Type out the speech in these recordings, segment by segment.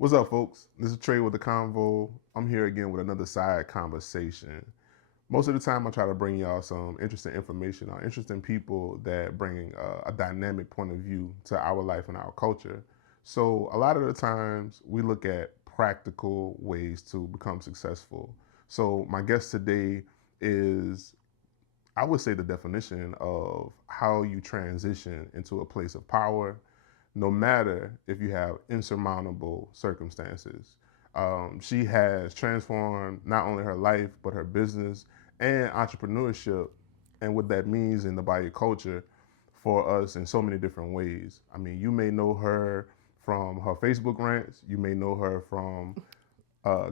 What's up, folks? This is Trey with the Convo. I'm here again with another side conversation. Most of the time, I try to bring y'all some interesting information on interesting people that bring a dynamic point of view to our life and our culture. So, a lot of the times, we look at practical ways to become successful. So, my guest today is, I would say, the definition of how you transition into a place of power, no matter if you have insurmountable circumstances. She has transformed not only her life, but her business and entrepreneurship, and what that means in the body culture for us in so many different ways. I mean, you may know her from her Facebook rants, you may know her from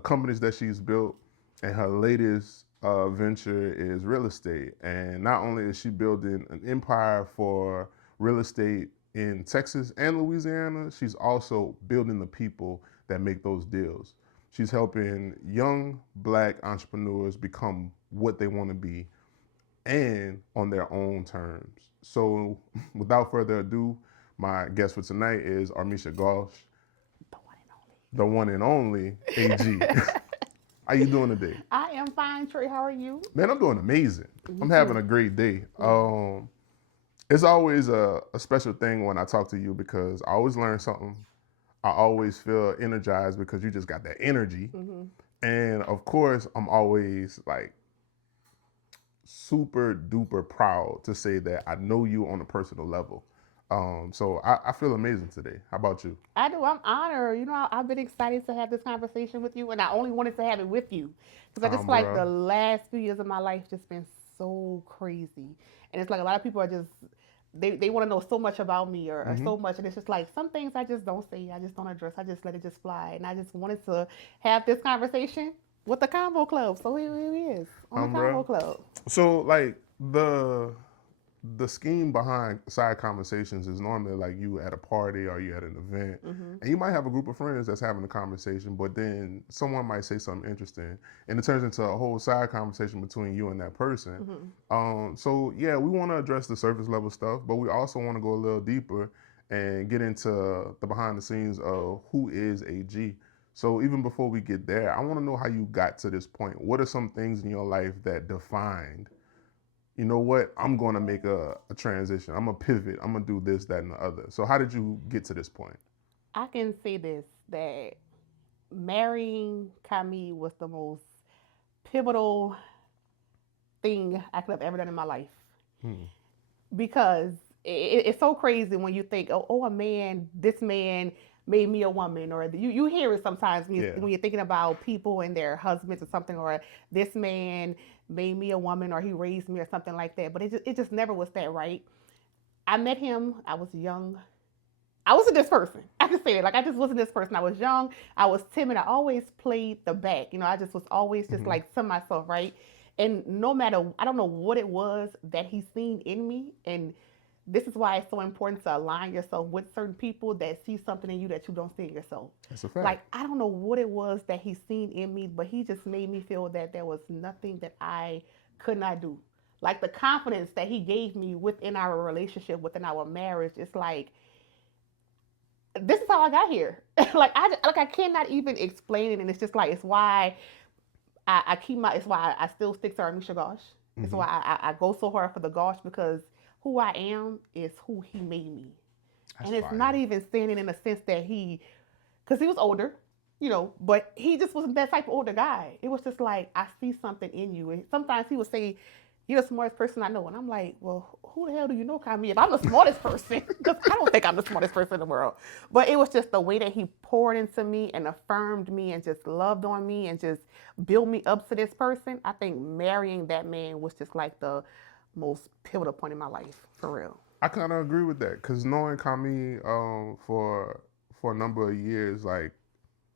companies that she's built, and her latest venture is real estate. And not only is she building an empire for real estate in Texas and Louisiana, she's also building the people that make those deals. She's helping young black entrepreneurs become what they want to be and on their own terms. So, without further ado, my guest for tonight is Armeisha Guache, the one and only AG. How you doing today? I am fine, Trey. How are you? Man, I'm doing amazing. Me I'm having too. a great day. It's always a special thing when I talk to you because I always learn something. I always feel energized because you just got that energy. Mm-hmm. And of course, I'm always like super duper proud to say that I know you on a personal level. So I feel amazing today. How about you? I do. I'm honored. I've been excited to have this conversation with you, and I only wanted to have it with you because I just feel like Bro. the last few years of my life just been so crazy, and it's like a lot of people are just they want to know so much about me or Hmm. so much, and it's just like some things I just don't say, I just don't address, I just let it just fly, and I just wanted to have this conversation with the Convo Club. So here it is on the Bro. Convo Club. So like the scheme behind side conversations is normally like you at a party or you at an event, Mm-hmm. and you might have a group of friends that's having a conversation, but then someone might say something interesting, and it turns into a whole side conversation between you and that person. Mm-hmm. So yeah, we want to address the surface level stuff, but we also want to go a little deeper and get into the behind the scenes of who is AG. So even before we get there, I want to know how you got to this point. What are some things in your life that defined, you know what, I'm going to make a transition. I'm going to pivot. I'm going to do this, that, and the other. So how did you get to this point? I can say this that marrying Camille was the most pivotal thing I could have ever done in my life Hmm. because it's so crazy when you think, oh, a man, this man made me a woman, or you hear it sometimes Yeah. when you're thinking about people and their husbands or something, or this man made me a woman, or he raised me, or something like that. But it just never was that, right? I met him. I was young. I wasn't this person. I can say it. Like, I just wasn't this person. I was young. I was timid. I always played the back. I just was always just Hmm. like to myself, right? And no matter, I don't know what it was that he seen in me. And this is why it's so important to align yourself with certain people that see something in you that you don't see in yourself. That's a fact. Like, I don't know what it was that he seen in me, but he just made me feel that there was nothing that I could not do. Like, the confidence that he gave me within our relationship, within our marriage, it's like, this is how I got here. I cannot even explain it, and it's just like it's why I keep my. It's why I still stick to Armeisha Gosh. It's Hmm. why I go so hard for the Gosh because who I am is who he made me, That's and it's not fire. even saying it in a sense that because he was older, but he just wasn't that type of older guy. It was just like I see something in you, and sometimes he would say, "You're the smartest person I know," and I'm like, "Well, who the hell do you know, Kami? If I'm the smartest person, because I don't think I'm the smartest person in the world." But it was just the way that he poured into me and affirmed me and just loved on me and just built me up to this person. I think marrying that man was just like the most pivotal point in my life, for real. I kind of agree with that because knowing Kami for a number of years, like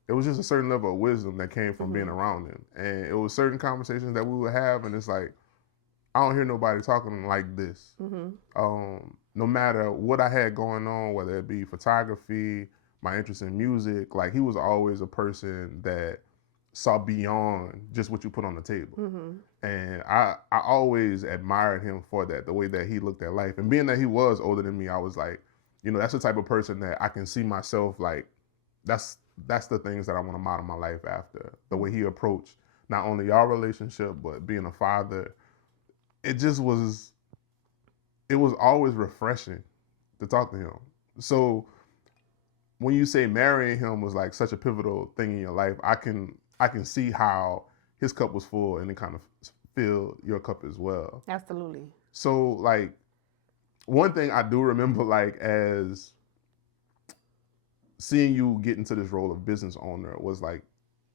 it was just a certain level of wisdom that came from being Mm-hmm. around him, and it was certain conversations that we would have, and it's like I don't hear nobody talking like this. Mm-hmm. No matter what I had going on, whether it be photography, my interest in music, like he was always a person that saw beyond just what you put on the table. Mm-hmm. And I always admired him for that, the way that he looked at life. And being that he was older than me, I was like, that's the type of person that I can see myself like that's the things that I want to model my life after. The way he approached not only our relationship but being a father. It just was. It was always refreshing to talk to him. So when you say marrying him was like such a pivotal thing in your life, I can see how his cup was full and it kind of filled your cup as well. Absolutely. So like one thing I do remember like as seeing you get into this role of business owner was like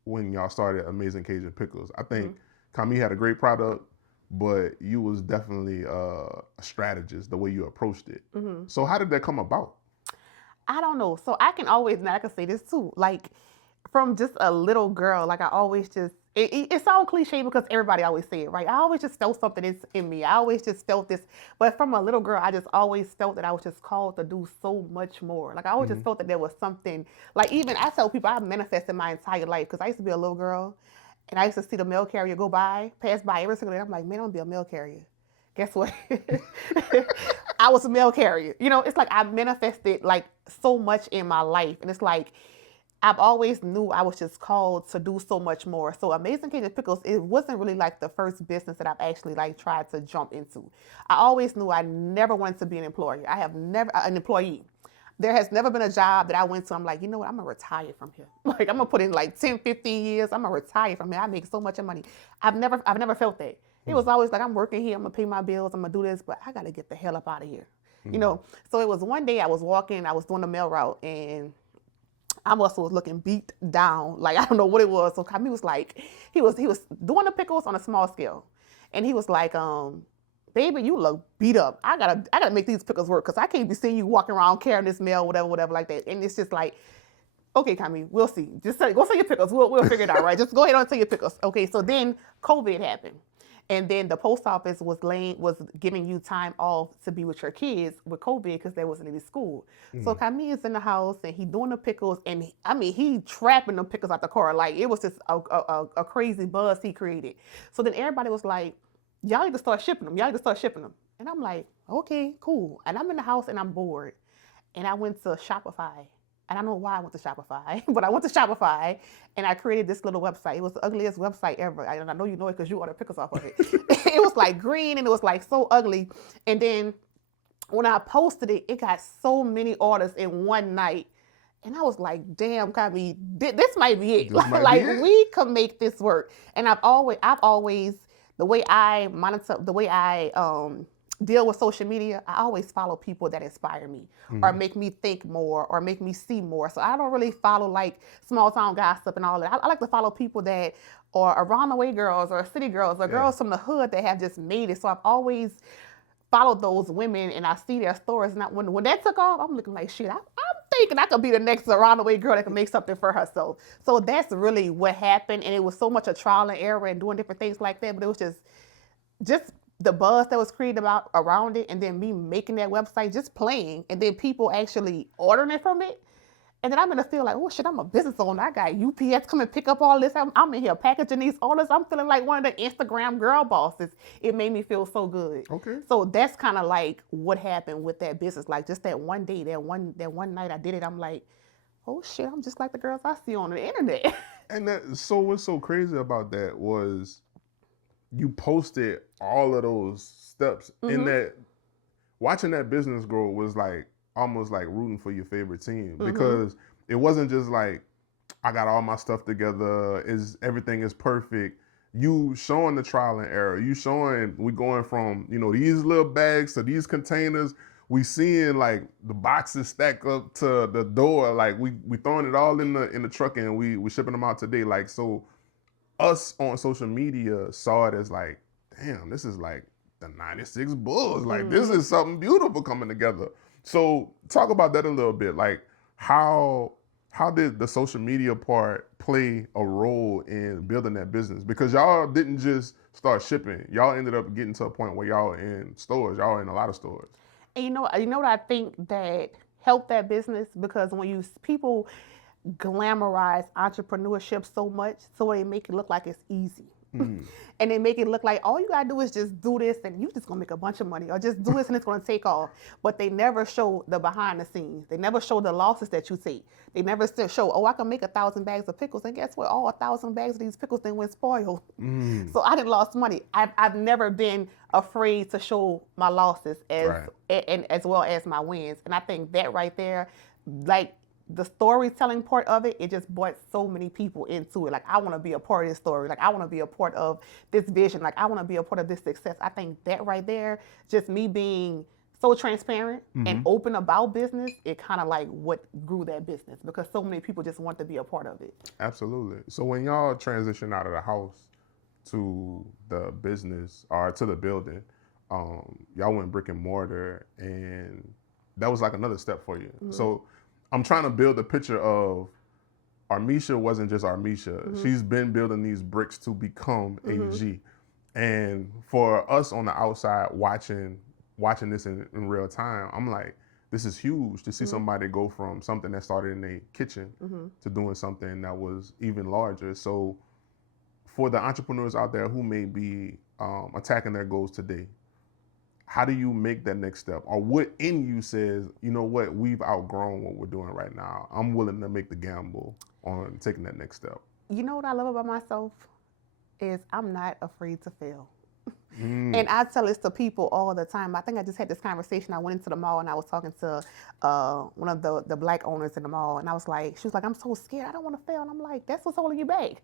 when y'all started Amazing Cajun Pickles. I think Kami had a great product, but you was definitely a strategist the way you approached it. So how did that come about? I don't know. So I can always, now I can say this too, like from just a little girl, like I always just, it sounds cliche because everybody always say it, right? I always just felt something is in me. I always just felt this, but from a little girl, I just always felt that I was just called to do so much more. Like I always just felt that there was something, like even I tell people I manifested my entire life because I used to be a little girl and I used to see the mail carrier pass by every single day. I'm like, man, I'm gonna be a mail carrier. Guess what? I was a mail carrier. You know, it's like I manifested like so much in my life. And it's like I've always knew I was just called to do so much more. So Amazing Cajun Pickles, it wasn't really like the first business that I've actually like tried to jump into. I always knew I never wanted to be an employee. I have never an employee. There has never been a job that I went to. I'm like, you know what? I'm gonna retire from here. Like I'm gonna put in like 10, 15 years. I'm gonna retire from here. I make so much money. I've never felt that. It was always like I'm working here. I'm gonna pay my bills. I'm gonna do this, but I gotta get the hell up out of here. You know. So it was one day I was walking. I was doing the mail route and I also was looking beat down. Like I don't know what it was. So Kami was like, he was doing the pickles on a small scale, and he was like, baby, you look beat up. I gotta make these pickles work because I can't be seeing you walking around carrying this mail, whatever like that. And it's just like, okay, Kami, we'll see. Just go sell your pickles. We'll figure it out, right? Just go ahead and sell your pickles. Okay. So then COVID happened. And then the post office was giving you time off to be with your kids with COVID because they wasn't in school. So Kami is in the house and he doing the pickles and he trapping the pickles out the car. Like it was just a crazy buzz he created. So then everybody was like, y'all need to start shipping them. Y'all need to start shipping them. And I'm like, okay, cool. And I'm in the house and I'm bored. And I went to Shopify. And I don't know why I went to Shopify, but I went to Shopify and I created this little website. It was the ugliest website ever. And I know you know it because you ordered pickles off of it. It was like green and it was like so ugly. And then when I posted it, it got so many orders in one night. And I was like, damn, Kami, this might be it. We can make this work. And I've always, the way I monitor, the way I deal with social media, I always follow people that inspire me or make me think more or make me see more. So I don't really follow like small town gossip and all that. I like to follow people that are around the way girls or city girls or girls from the hood that have just made it. So I've always followed those women and I see their stories. And when that took off, I'm looking like, shit, I'm thinking I could be the next around the way girl that can make something for herself. So that's really what happened. And it was so much a trial and error and doing different things like that. But it was just the buzz that was created around it, and then me making that website, just playing, and then people actually ordering it from it. And then I'm gonna feel like, oh shit, I'm a business owner. I got UPS come and pick up all this. I'm in here packaging these orders. I'm feeling like one of the Instagram girl bosses. It made me feel so good. Okay. So that's kind of like what happened with that business. Like just that one day, that one night I did it. I'm like, oh shit, I'm just like the girls I see on the internet. And so what's so crazy about that was you posted all of those steps in that. Watching that business grow was like almost like rooting for your favorite team because it wasn't just like I got all my stuff together, everything is perfect. You showing the trial and error. You showing we going from these little bags to these containers. We seeing like the boxes stack up to the door. Like we throwing it all in the truck and we shipping them out today. Like so. Us on social media saw it as like, damn, this is like the 96 Bulls. Like, this is something beautiful coming together. So talk about that a little bit. Like, how did the social media part play a role in building that business? Because y'all didn't just start shipping. Y'all ended up getting to a point where y'all in stores. Y'all in a lot of stores. And you know what I think that helped that business? Because when people glamorize entrepreneurship so much, so they make it look like it's easy. And they make it look like all you gotta do is just do this and you just gonna make a bunch of money, or just do this and it's gonna take off. But they never show the behind the scenes. They never show the losses that you take. They never still show, oh, I can make 1,000 bags of pickles, and guess what? All 1,000 bags of these pickles then went spoiled. So I didn't lost money. I've never been afraid to show my losses and as well as my wins. And I think that right there, like, the storytelling part of it, it just brought so many people into it. Like, I want to be a part of this story. Like, I want to be a part of this vision. Like, I want to be a part of this success. I think that right there, just me being so transparent and open about business, it kind of like what grew that business, because so many people just want to be a part of it. Absolutely. So when y'all transition out of the house to the business or to the building, y'all went brick and mortar, and that was like another step for you. So I'm trying to build a picture of Armeisha wasn't just Armeisha. She's been building these bricks to become AG. And for us on the outside watching this in real time, I'm like, this is huge to see somebody go from something that started in a kitchen to doing something that was even larger. So for the entrepreneurs out there who may be attacking their goals today, how do you make that next step? Or what in you says, you know what, we've outgrown what we're doing right now. I'm willing to make the gamble on taking that next step. You know what I love about myself is I'm not afraid to fail. And I tell this to people all the time. I think I just had this conversation. I went into the mall and I was talking to one of the black owners in the mall, and I was like, she was like, I'm so scared. I don't want to fail. And I'm like, that's what's holding you back.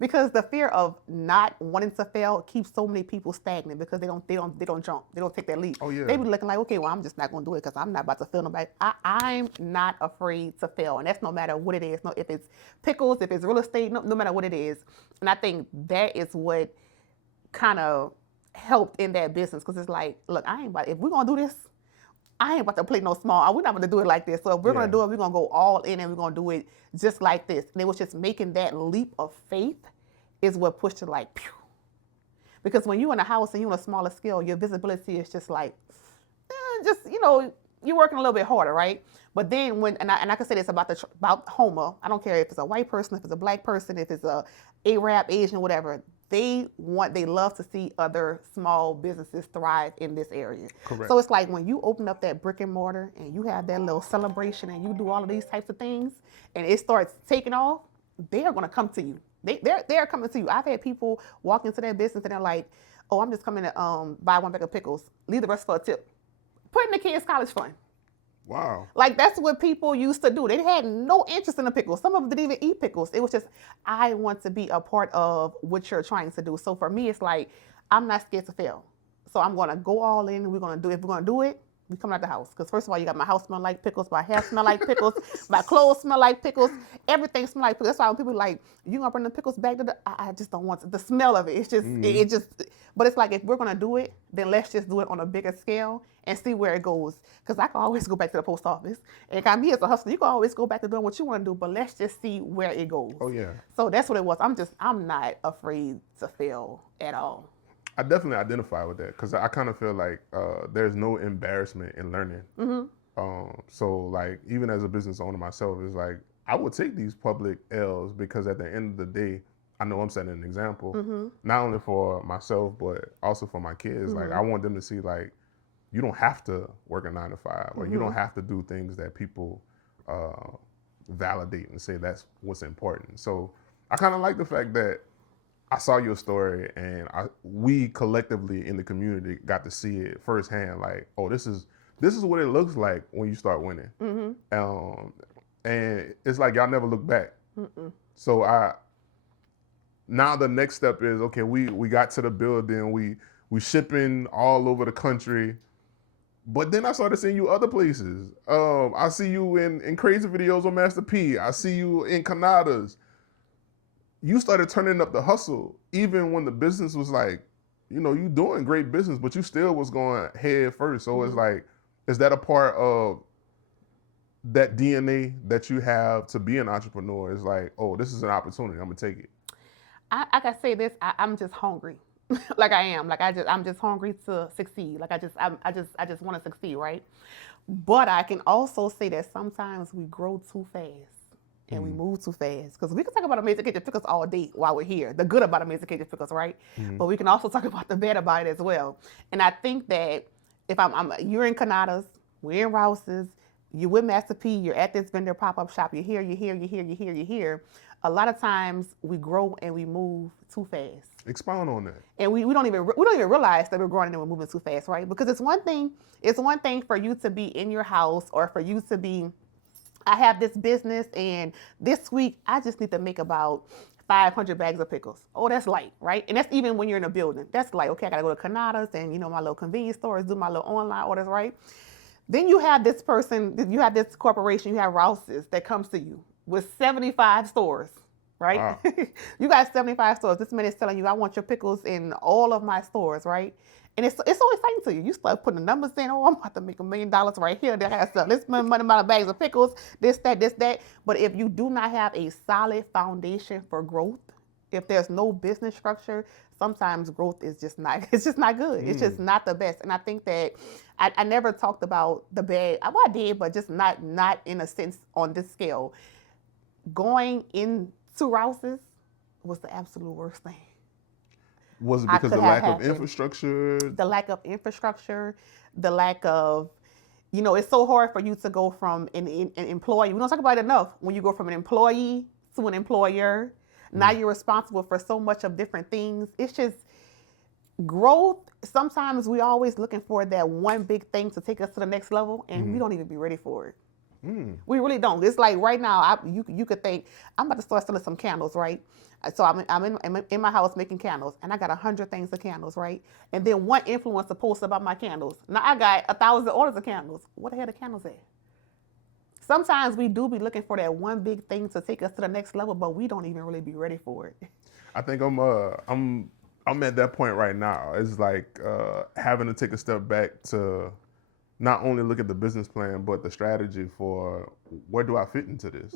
Because the fear of not wanting to fail keeps so many people stagnant, because they don't jump, they don't take that leap. Oh, yeah. They be looking like, okay, well, I'm just not gonna do it because I'm not about to fail nobody. I'm not afraid to fail, and that's no matter what it is. No, if it's pickles, if it's real estate, no matter what it is. And I think that is what kind of helped in that business, because it's like, look, if we're gonna do this, I ain't about to play no small. We're not going to do it like this. So if we're going to do it, we're going to go all in, and we're going to do it just like this. And it was just making that leap of faith is what pushed it like, pew. Because when you're in a house and you're on a smaller scale, your visibility is just like, you're working a little bit harder, right? But then and I can say this about Homer. I don't care if it's a white person, if it's a black person, if it's a Arab, Asian, whatever. They love to see other small businesses thrive in this area. Correct. So it's like when you open up that brick and mortar and you have that little celebration and you do all of these types of things and it starts taking off, they are going to come to you. They're coming to you. I've had people walk into their business and they're like, oh, I'm just coming to buy one bag of pickles, leave the rest for a tip. Put in the kids' college fund. Wow. Like, that's what people used to do. They had no interest in the pickles. Some of them didn't even eat pickles. It was just, I want to be a part of what you're trying to do. So for me, it's like, I'm not scared to fail. So I'm going to go all in. If we're going to do it, we come out the house. Because first of all, you got my house smell like pickles, my hair smell like pickles, my clothes smell like pickles, everything smell like pickles. That's why when people are like, you going to bring the pickles back to I just don't want to. The smell of it, it's just, but it's like, if we're going to do it, then let's just do it on a bigger scale and see where it goes. Because I can always go back to the post office. And me as a hustler, you can always go back to doing what you want to do, but let's just see where it goes. Oh, yeah. So that's what it was. I'm not afraid to fail at all. I definitely identify with that, because I kind of feel like there's no embarrassment in learning. So like, even as a business owner myself, it's like, I would take these public L's, because at the end of the day, I know I'm setting an example, not only for myself, but also for my kids. Like, I want them to see, like, you don't have to work a 9 to 5, or you don't have to do things that people validate and say that's what's important. So I kind of like the fact that I saw your story, and we collectively in the community got to see it firsthand. Like, oh, this is what it looks like when you start winning. And it's like y'all never look back. So now the next step is, okay, we got to the building, we shipping all over the country. But then I started seeing you other places. I see you in crazy videos on Master P. I see you in Canadas. You started turning up the hustle, even when the business was like, you doing great business, but you still was going head first. So it's like, is that a part of that DNA that you have to be an entrepreneur? It's like, oh, this is an opportunity, I'm gonna take it. I can say this, I'm just hungry. Like I am, like I'm just hungry to succeed. Like I just want to succeed, right? But I can also say that sometimes we grow too fast. and we move too fast. Because we can talk about Amazing Cajun Pickles all day while we're here. The good about Amazing Cajun Pickles, right? But we can also talk about the bad about it as well. And I think that if you're in Canadas, we're in Rouse's, you're with Master P, you're at this vendor pop-up shop, you're here. A lot of times we grow and we move too fast. Expound on that. And we don't even realize that we're growing and we're moving too fast, right? Because it's one thing for you to be in your house, or for you to be, I have this business and this week I just need to make about 500 bags of pickles. Oh, that's light, right? And that's even when you're in a building. That's like, okay, I gotta go to Canada's and my little convenience stores, do my little online orders, right? Then you have this person, you have this corporation, you have Rouse's that comes to you with 75 stores, right? Wow. You got 75 stores. This man is telling you, I want your pickles in all of my stores, right? And it's so exciting to you. You start putting the numbers in. Oh, I'm about to make $1 million right here. Then I got to sell this many amount of bags of pickles, this, that. But if you do not have a solid foundation for growth, if there's no business structure, sometimes growth is just not, it's just not good. It's just not the best. And I think that I never talked about the bad. Well, I did, but just not in a sense on this scale. Going into Rouse's was the absolute worst thing. Was it because of the lack of infrastructure? The lack of infrastructure, the lack of, it's so hard for you to go from an employee. We don't talk about it enough. When you go from an employee to an employer, now you're responsible for so much of different things. It's just growth. Sometimes we always looking for that one big thing to take us to the next level, and we don't even be ready for it. We really don't. It's like right now, you could think, I'm about to start selling some candles, right? So I'm in my house making candles, and I got 100 things of candles, right? And then one influencer posts about my candles. Now I got 1,000 orders of candles. What the hell the candles at? Sometimes we do be looking for that one big thing to take us to the next level, but we don't even really be ready for it. I think I'm at that point right now. It's like having to take a step back to not only look at the business plan, but the strategy for where do I fit into this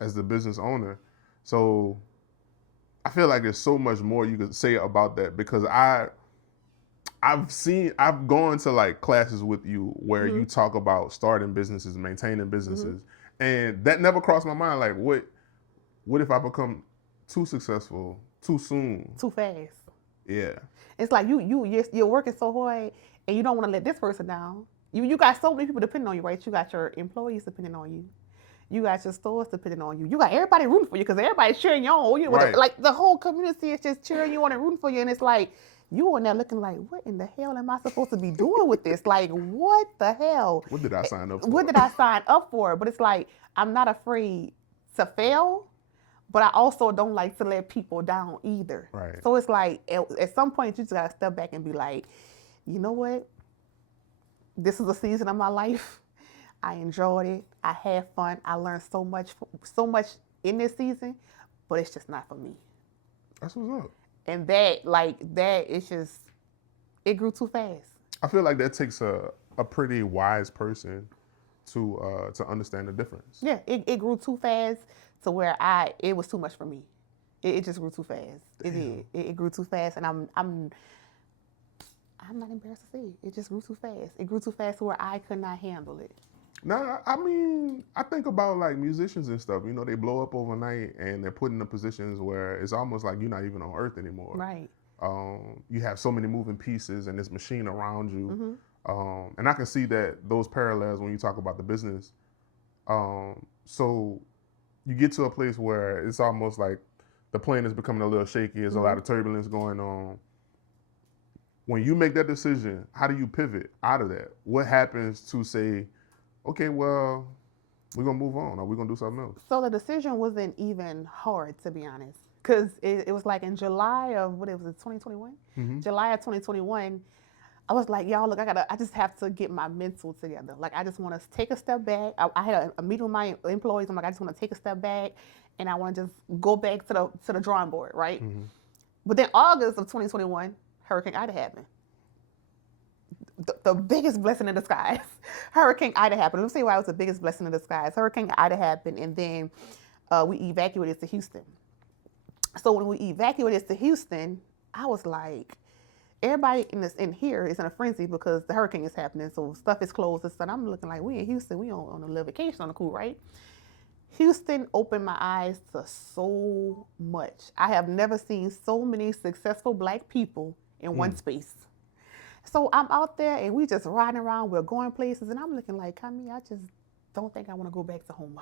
as the business owner. So I feel like there's so much more you could say about that, because I've gone to like classes with you where you talk about starting businesses, maintaining businesses, and that never crossed my mind. Like, what if I become too successful too soon? Too fast. Yeah. It's like you're working so hard, and you don't want to let this person down. You got so many people depending on you, right? You got your employees depending on you. You got your stores depending on you. You got everybody rooting for you because everybody's cheering you on. Right. Like the whole community is just cheering you on and rooting for you. And it's like, you in there looking like, what in the hell am I supposed to be doing with this? Like, what the hell? What did I sign up for? What did I sign up for? But it's like, I'm not afraid to fail, but I also don't like to let people down either. Right. So it's like, at some point, you just got to step back and be like, you know what? This is a season of my life. I enjoyed it. I had fun. I learned so much in this season, but it's just not for me. That's what's up. And that it's just, it grew too fast. I feel like that takes a pretty wise person to understand the difference. Yeah, it grew too fast to where it was too much for me. It just grew too fast. It did. It grew too fast, and I'm not embarrassed to say it. It just grew too fast. It grew too fast to where I could not handle it. Nah, I mean, I think about like musicians and stuff. They blow up overnight and they're put in the positions where it's almost like you're not even on earth anymore. Right. You have so many moving pieces and this machine around you. And I can see those parallels when you talk about the business. So you get to a place where it's almost like the plane is becoming a little shaky. There's a lot of turbulence going on. When you make that decision, how do you pivot out of that? What happens to say, okay, well, we're going to move on, or we're going to do something else? So the decision wasn't even hard, to be honest, because it was like in July of, 2021? July of 2021, I was like, y'all, look, I just have to get my mental together. Like, I just want to take a step back. I had a meeting with my employees. I'm like, I just want to take a step back, and I want to just go back to the drawing board, right? But then August of 2021, Hurricane Ida happened. The biggest blessing in disguise. Hurricane Ida happened. Let me say why it was the biggest blessing in disguise. Hurricane Ida happened, and then we evacuated to Houston. So when we evacuated to Houston, I was like, everybody in here is in a frenzy because the hurricane is happening, so stuff is closed and stuff. I'm looking like, we in Houston, we on a little vacation on the cool, right? Houston opened my eyes to so much. I have never seen so many successful Black people in one space. So I'm out there and we just riding around, we're going places, and I'm looking like, Kami, I just don't think I want to go back to home.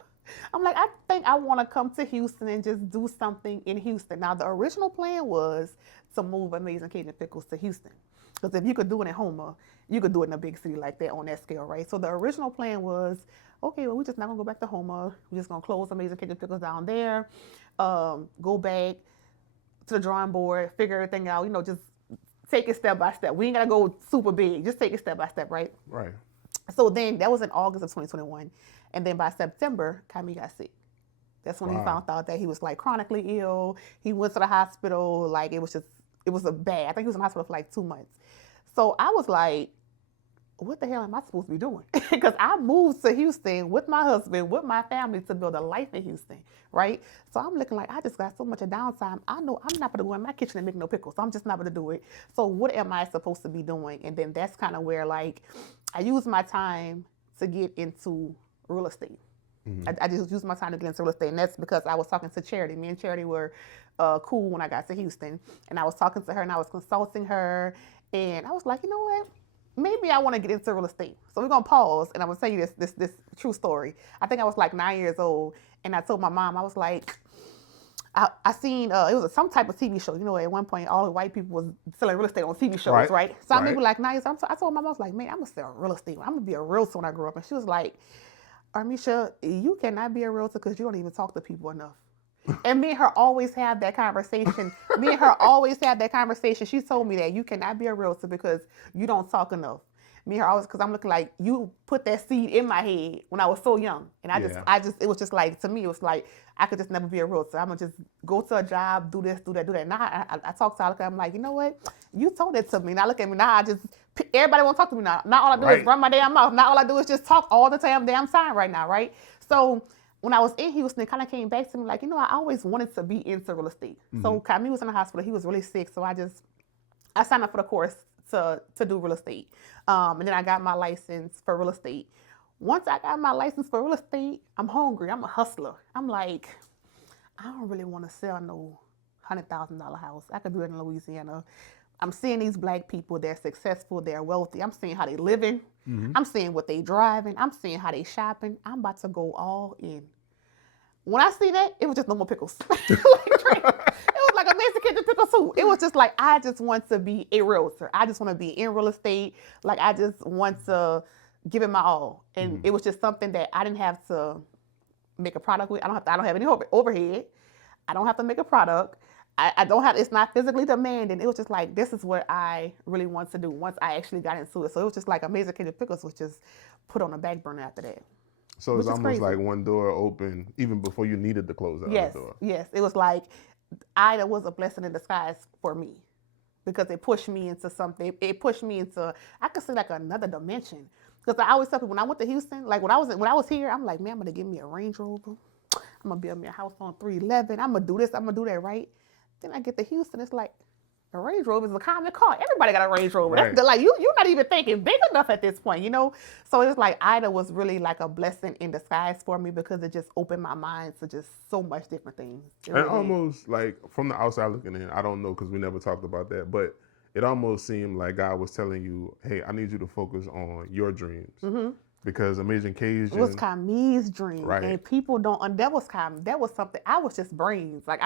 I'm like, I think I want to come to Houston and just do something in Houston. Now, the original plan was to move Amazing Cajun Pickles to Houston. Because if you could do it in Houma, you could do it in a big city like that on that scale, right? So the original plan was, okay, well, we're just not going to go back to Houma. We're just going to close Amazing Cajun Pickles down there, go back to the drawing board, figure everything out, just take it step by step. We ain't got to go super big. Just take it step by step, right? Right. So then that was in August of 2021. And then by September, Kami got sick. That's when he found out that he was like chronically ill. He went to the hospital. Like it was a bad. I think he was in the hospital for like 2 months. So I was like, what the hell am I supposed to be doing? Because I moved to Houston with my husband, with my family to build a life in Houston, right? So I'm looking like I just got so much of downtime. I know I'm not going to go in my kitchen and make no pickles. I'm just not going to do it. So what am I supposed to be doing? And then that's kind of where like I use my time to get into real estate. I just used my time to get into real estate. And that's because I was talking to Charity. Me and Charity were cool when I got to Houston. And I was talking to her and I was consulting her. And I was like, you know what? Maybe I want to get into real estate. So we're going to pause and I'm going to tell you this true story. I think I was like 9 years old and I told my mom, I was like, I seen, it was some type of TV show. At one point, all the white people was selling real estate on TV shows, right? So I maybe like 9 years old. I told my mom, I was like, man, I'm going to sell real estate. I'm going to be a realtor when I grow up. And she was like, Armeisha, you cannot be a realtor because you don't even talk to people enough. And me and her always have that conversation. She told me that you cannot be a realtor because you don't talk enough. Me and her always, because I'm looking like you put that seed in my head when I was so young. And it was just like, to me, it was like, I could just never be a realtor. I'm going to just go to a job, do this, do that, do that. Now I talk to her, I'm like, you know what? You told it to me. Now look at me. Now everybody want to talk to me now. Now all I do is run my damn mouth. Now all I do is just talk all the damn time right now, right? So when I was in Houston, it kind of came back to me like, I always wanted to be into real estate. So Kami was in the hospital. He was really sick. So I signed up for the course to do real estate. And then I got my license for real estate. Once I got my license for real estate, I'm hungry. I'm a hustler. I'm like, I don't really want to sell no $100,000 house. I could do it in Louisiana. I'm seeing these Black people, they're successful, they're wealthy. I'm seeing how they living. I'm seeing what they driving. I'm seeing how they shopping. I'm about to go all in. When I see that, it was just no more pickles. It was like a Mexican Cajun pickle soup. It was just like, I just want to be a realtor. I just want to be in real estate. Like, I just want to give it my all. And it was just something that I didn't have to make a product with. I don't have any overhead. I don't have to make a product. It's not physically demanding. It was just like, this is what I really want to do once I actually got into it. So it was just like Amazing Cajun Pickles was just put on the back burner after that. So it's almost like one door open even before you needed to close the other door. Yes. It was like Ida was a blessing in disguise for me because it pushed me into something. It pushed me into, I could say like another dimension. Because I always tell people when I went to Houston, like when I was here, I'm like, man, I'm going to give me a Range Rover. I'm going to build me a house on 311. I'm going to do this. I'm going to do that, right? Then I get to Houston, it's like, a Range Rover is a common car. Everybody got a Range Rover. Right. Like you're not even thinking big enough at this point, So it's like Ida was really like a blessing in disguise for me because it just opened my mind to just so much different things. And almost like from the outside looking in, I don't know because we never talked about that, but it almost seemed like God was telling you, hey, I need you to focus on your dreams. Because Amazing Cajun. It was Kami's dream. Right. And people don't, that was something, I was just brains. Like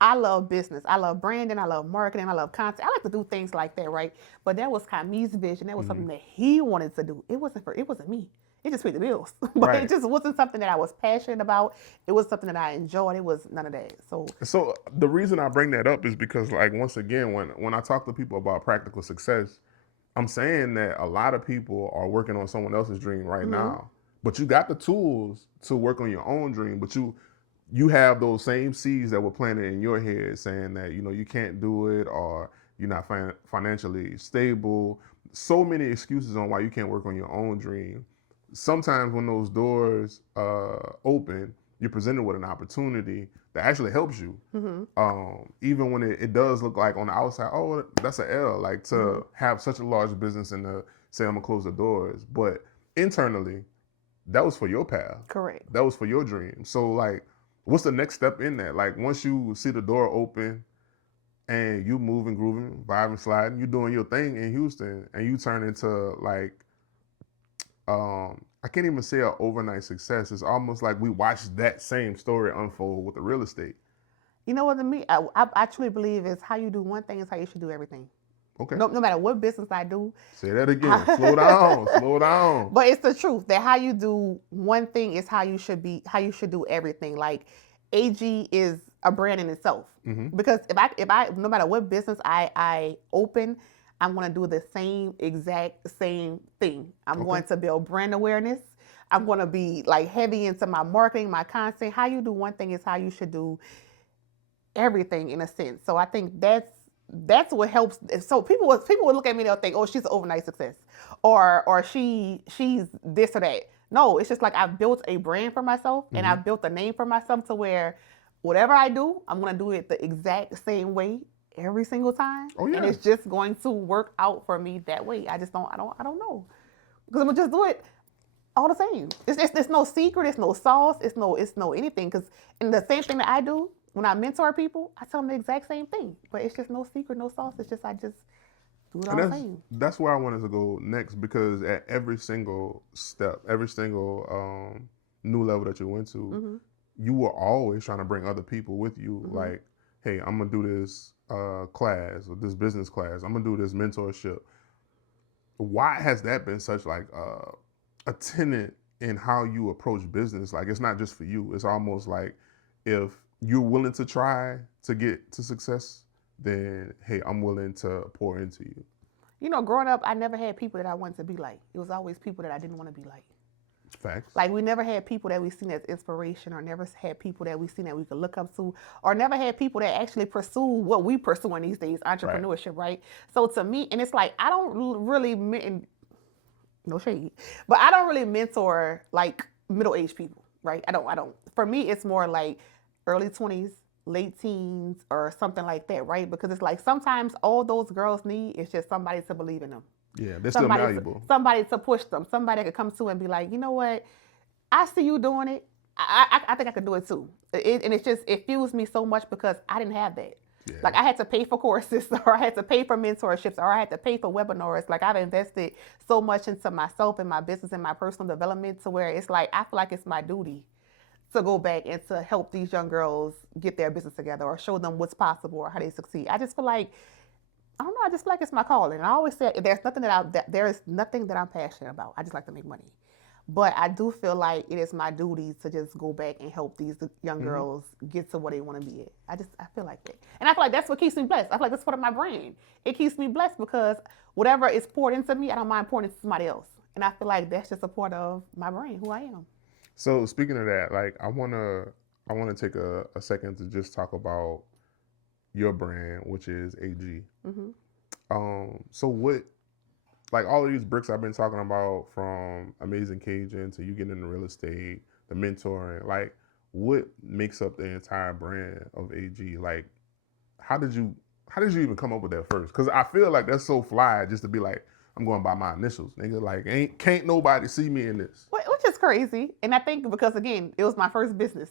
I love business. I love branding. I love marketing. I love content. I like to do things like that, right? But that was Kami's vision. That was something that he wanted to do. It wasn't me. It just paid the bills. But it just wasn't something that I was passionate about. It was something that I enjoyed. It was none of that. So the reason I bring that up is because, like, once again, when I talk to people about practical success, I'm saying that a lot of people are working on someone else's dream right now, but you got the tools to work on your own dream, but you have those same seeds that were planted in your head saying that, you can't do it or you're not financially stable. So many excuses on why you can't work on your own dream. Sometimes when those doors open, you're presented with an opportunity that actually helps you. Even when it does look like on the outside, oh, that's an L, like to have such a large business and to say I'm gonna close the doors. But internally, that was for your path. Correct. That was for your dream. So like, what's the next step in that? Like once you see the door open and you moving, grooving, vibing, sliding, you doing your thing in Houston, and you turn into like, I can't even say an overnight success. It's almost like we watched that same story unfold with the real estate. You know what, to me, I actually believe is how you do one thing is how you should do everything. Okay. No matter what business I do. Say that again. Slow down. Slow down. But it's the truth that how you do one thing is how you should do everything. Like AG is a brand in itself. Because if I no matter what business I open, I'm going to do the exact same thing. I'm going to build brand awareness. I'm going to be like heavy into my marketing, my content. How you do one thing is how you should do everything in a sense. So I think that's what helps. So people would look at me, they'll think, oh, she's an overnight success, or she's this or that. No, it's just like I've built a brand for myself, and I've built a name for myself to where whatever I do, I'm gonna do it the exact same way every single time, and it's just going to work out for me that way. I don't know, because I'm gonna just do it all the same. It's no secret, it's no sauce, it's no anything. Because in the same thing that I do. When I mentor people, I tell them the exact same thing, but it's just no secret, no sauce. It's just I just do it all the same. That's where I wanted to go next, because at every single step, every single new level that you went to, you were always trying to bring other people with you. Like, hey, I'm gonna do this class or this business class. I'm gonna do this mentorship. Why has that been such like a tenet in how you approach business? Like, it's not just for you. It's almost like if you're willing to try to get to success, then hey, I'm willing to pour into you. You know, growing up, I never had people that I wanted to be like. It was always people that I didn't want to be like. Facts. Like we never had people that we seen as inspiration, or never had people that we seen that we could look up to, or never had people that actually pursue what we pursuing these days, entrepreneurship, right? So to me, and it's like I don't really, no shade, but I don't really mentor like middle-aged people, right? I don't. For me, it's more like early 20s, late teens, or something like that, right? Because it's like sometimes all those girls need is just somebody to believe in them. Yeah, they're still valuable. Somebody to push them. Somebody that could come to and be like, you know what? I see you doing it. I think I could do it too. And it fuels me so much because I didn't have that. Yeah. Like I had to pay for courses, or I had to pay for mentorships, or I had to pay for webinars. Like I've invested so much into myself and my business and my personal development to where it's like I feel like it's my duty to go back and to help these young girls get their business together, or show them what's possible or how they succeed. I just feel like, I don't know, I just feel like it's my calling. And I always say there is nothing that I'm passionate about. I just like to make money. But I do feel like it is my duty to just go back and help these young girls get to where they want to be at. I feel like that. And I feel like that's what keeps me blessed. I feel like that's part of my brand. It keeps me blessed because whatever is poured into me, I don't mind pouring into somebody else. And I feel like that's just a part of my brand, who I am. So speaking of that, like I wanna take a second to just talk about your brand, which is AG. So what, like all of these bricks I've been talking about, from Amazing Cajun to you getting into real estate, the mentoring, like what makes up the entire brand of AG? Like how did you even come up with that first? Because I feel like that's so fly just to be like, I'm going by my initials, nigga. Like, can't nobody see me in this. Which is crazy. And I think because, again, it was my first business.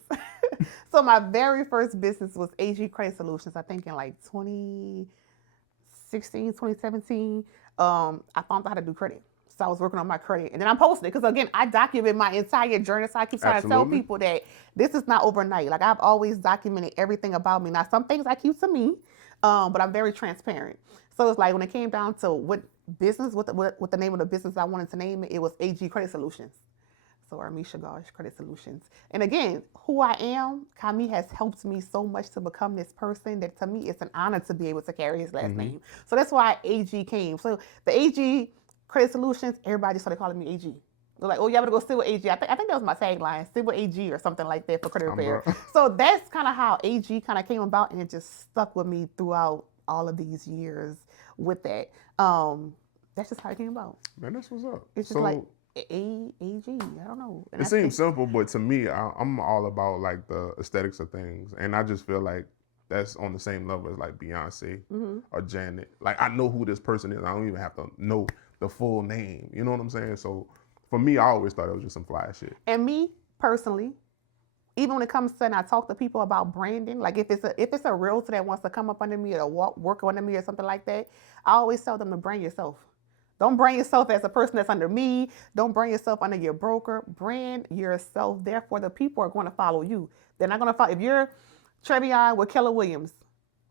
So my very first business was AG Credit Solutions, I think in like 2016, 2017. I found out how to do credit. So I was working on my credit. And then I posted it because, again, I document my entire journey. So I keep trying to tell people that this is not overnight. Like, I've always documented everything about me. Now, some things I keep to me, but I'm very transparent. So it's like when it came down to what the name of the business I wanted to name it, it was AG Credit Solutions. So Armeisha Guache Credit Solutions. And again, who I am, Kami has helped me so much to become this person that to me it's an honor to be able to carry his last name. So that's why AG came. So the AG Credit Solutions, everybody started calling me AG. They're like, oh, you ever go sit with AG? I think that was my tagline, sit with AG or something like that for credit repair. So that's kind of how AG kind of came about, and it just stuck with me throughout all of these years with that. That's just how it came about. Man, that's what's up. It's just like AG, I don't know. And it seems simple, but to me, I'm all about like the aesthetics of things, and I just feel like that's on the same level as like Beyonce or Janet. Like I know who this person is. I don't even have to know the full name. You know what I'm saying? So For me, I always thought it was just some fly shit. And me personally, even when it comes to, and I talk to people about branding, like if it's a realtor that wants to come up under me or work under me or something like that, I always tell them to brand yourself. Don't brand yourself as a person that's under me. Don't brand yourself under your broker. Brand yourself. Therefore, the people are going to follow you. They're not going to follow. If you're Trevion with Keller Williams,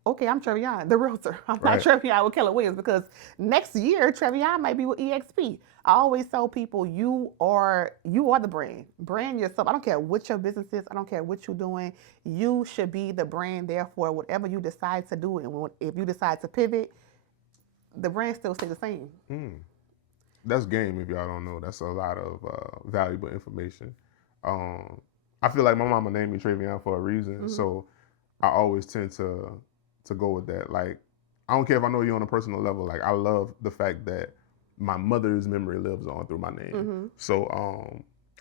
okay, I'm Trevion, the realtor. I'm not Trevion with Keller Williams because next year Trevion might be with EXP. I always tell people you are the brand. Brand yourself. I don't care what your business is. I don't care what you're doing. You should be the brand. Therefore, whatever you decide to do, and if you decide to pivot, the brand still stays the same. That's game. If y'all don't know, that's a lot of valuable information. I feel like my mama named me Trevion for a reason, so I always tend to go with that. Like, I don't care if I know you on a personal level. Like, I love the fact that my mother's memory lives on through my name. So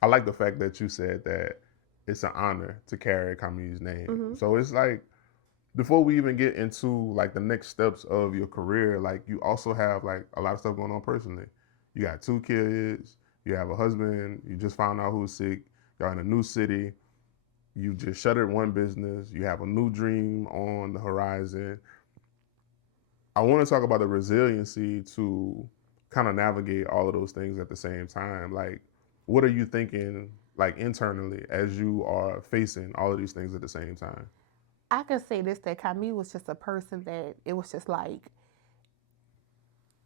I like the fact that you said that it's an honor to carry Kami's name. So it's like, before we even get into like the next steps of your career, like you also have like a lot of stuff going on personally. You got 2 kids, you have a husband, you just found out who's sick, you're in a new city, you just shuttered one business, you have a new dream on the horizon. I want to talk about the resiliency to kind of navigate all of those things at the same time. Like, what are you thinking like internally as you are facing all of these things at the same time? I can say this, that Kami was just a person that it was just like,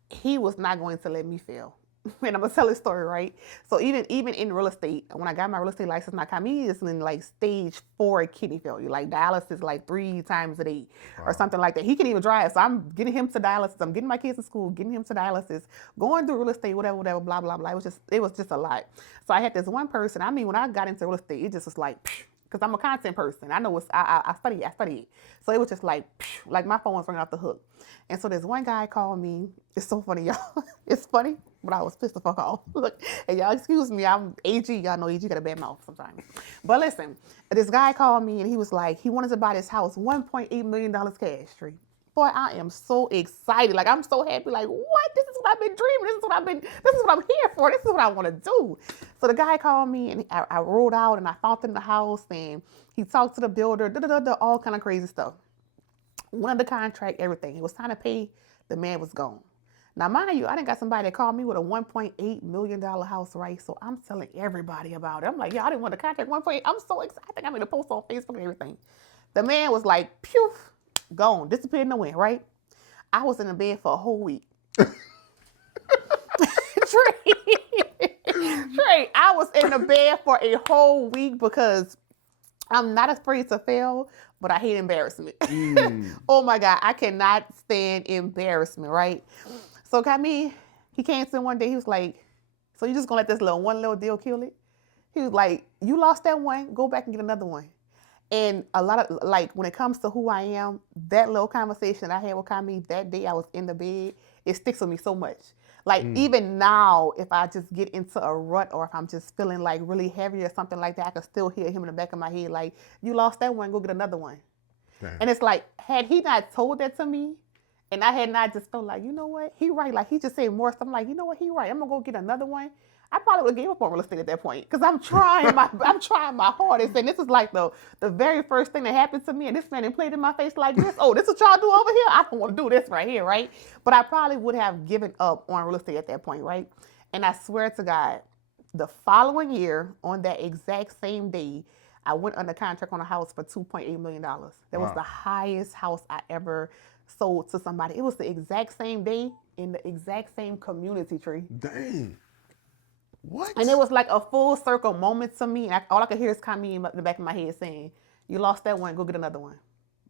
he was not going to let me fail. And I'm gonna tell his story, right? So even in real estate, when I got my real estate license, now Kami is in like stage 4 kidney failure, like dialysis like 3 times a day or something like that. He can even drive, so I'm getting him to dialysis. I'm getting my kids to school, getting him to dialysis, going through real estate, whatever, blah blah blah. It was just a lot. So I had this one person. I mean, when I got into real estate, it just was like, because I'm a content person. I know I study it. So it was just like my phone was ringing off the hook. And so this one guy called me. It's so funny, y'all. It's funny, but I was pissed the fuck off. Look, and y'all excuse me, I'm AG. Y'all know AG got a bad mouth sometimes. But listen, this guy called me and he was like, he wanted to buy this house, $1.8 million cash, Tree. Boy, I am so excited. Like, I'm so happy. Like, what? This is what I've been dreaming. This is what I'm here for. This is what I want to do. So the guy called me and I rolled out and I found him in the house and he talked to the builder, all kind of crazy stuff. Won the contract, everything. It was time to pay. The man was gone. Now, mind you, I done got somebody that called me with a $1.8 million house, right? So I'm telling everybody about it. I'm like, yeah, I didn't want the contract, 1.8. I'm so excited. I think I made a post on Facebook and everything. The man was like, phew, gone, disappeared in the wind, right? I was in the bed for a whole week. Trey, I was in the bed for a whole week because I'm not afraid to fail, but I hate embarrassment. Oh my God, I cannot stand embarrassment, right? So Kami, he came to me one day, he was like, so you just gonna let this one little deal kill it? He was like, you lost that one, go back and get another one. And a lot of, like, when it comes to who I am, that little conversation I had with Kami that day I was in the bed, it sticks with me so much. Like, even now, if I just get into a rut or if I'm just feeling like really heavy or something like that, I can still hear him in the back of my head, like, you lost that one, go get another one. Damn. And it's like, had he not told that to me, and I had not just felt like, you know what, he right. Like, he just said more stuff. I'm like, you know what, he right. I'm going to go get another one. I probably would have gave up on real estate at that point because I'm trying my hardest. And this is like the very first thing that happened to me. And this man didn't play in my face like this. Oh, this is what y'all do over here? I don't want to do this right here, right? But I probably would have given up on real estate at that point, right? And I swear to God, the following year, on that exact same day, I went under contract on a house for $2.8 million. That was the highest house I ever sold to somebody. It was the exact same day in the exact same community, Tree. Dang. What? And it was like a full circle moment to me. All I could hear is Kami in the back of my head saying, you lost that one, go get another one.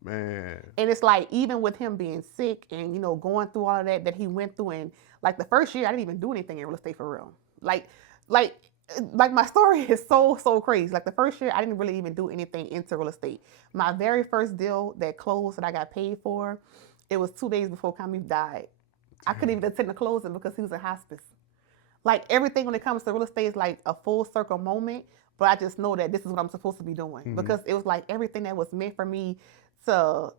Man. And it's like, even with him being sick and, you know, going through all of that he went through. And like the first year, I didn't even do anything in real estate for real. Like my story is so crazy. Like the first year, I didn't really even do anything into real estate. My very first deal that closed that I got paid for, it was 2 days before Kami died. I couldn't even attend the closing because he was in hospice. Like everything when it comes to real estate is like a full circle moment, but I just know that this is what I'm supposed to be doing because it was like everything that was meant for me to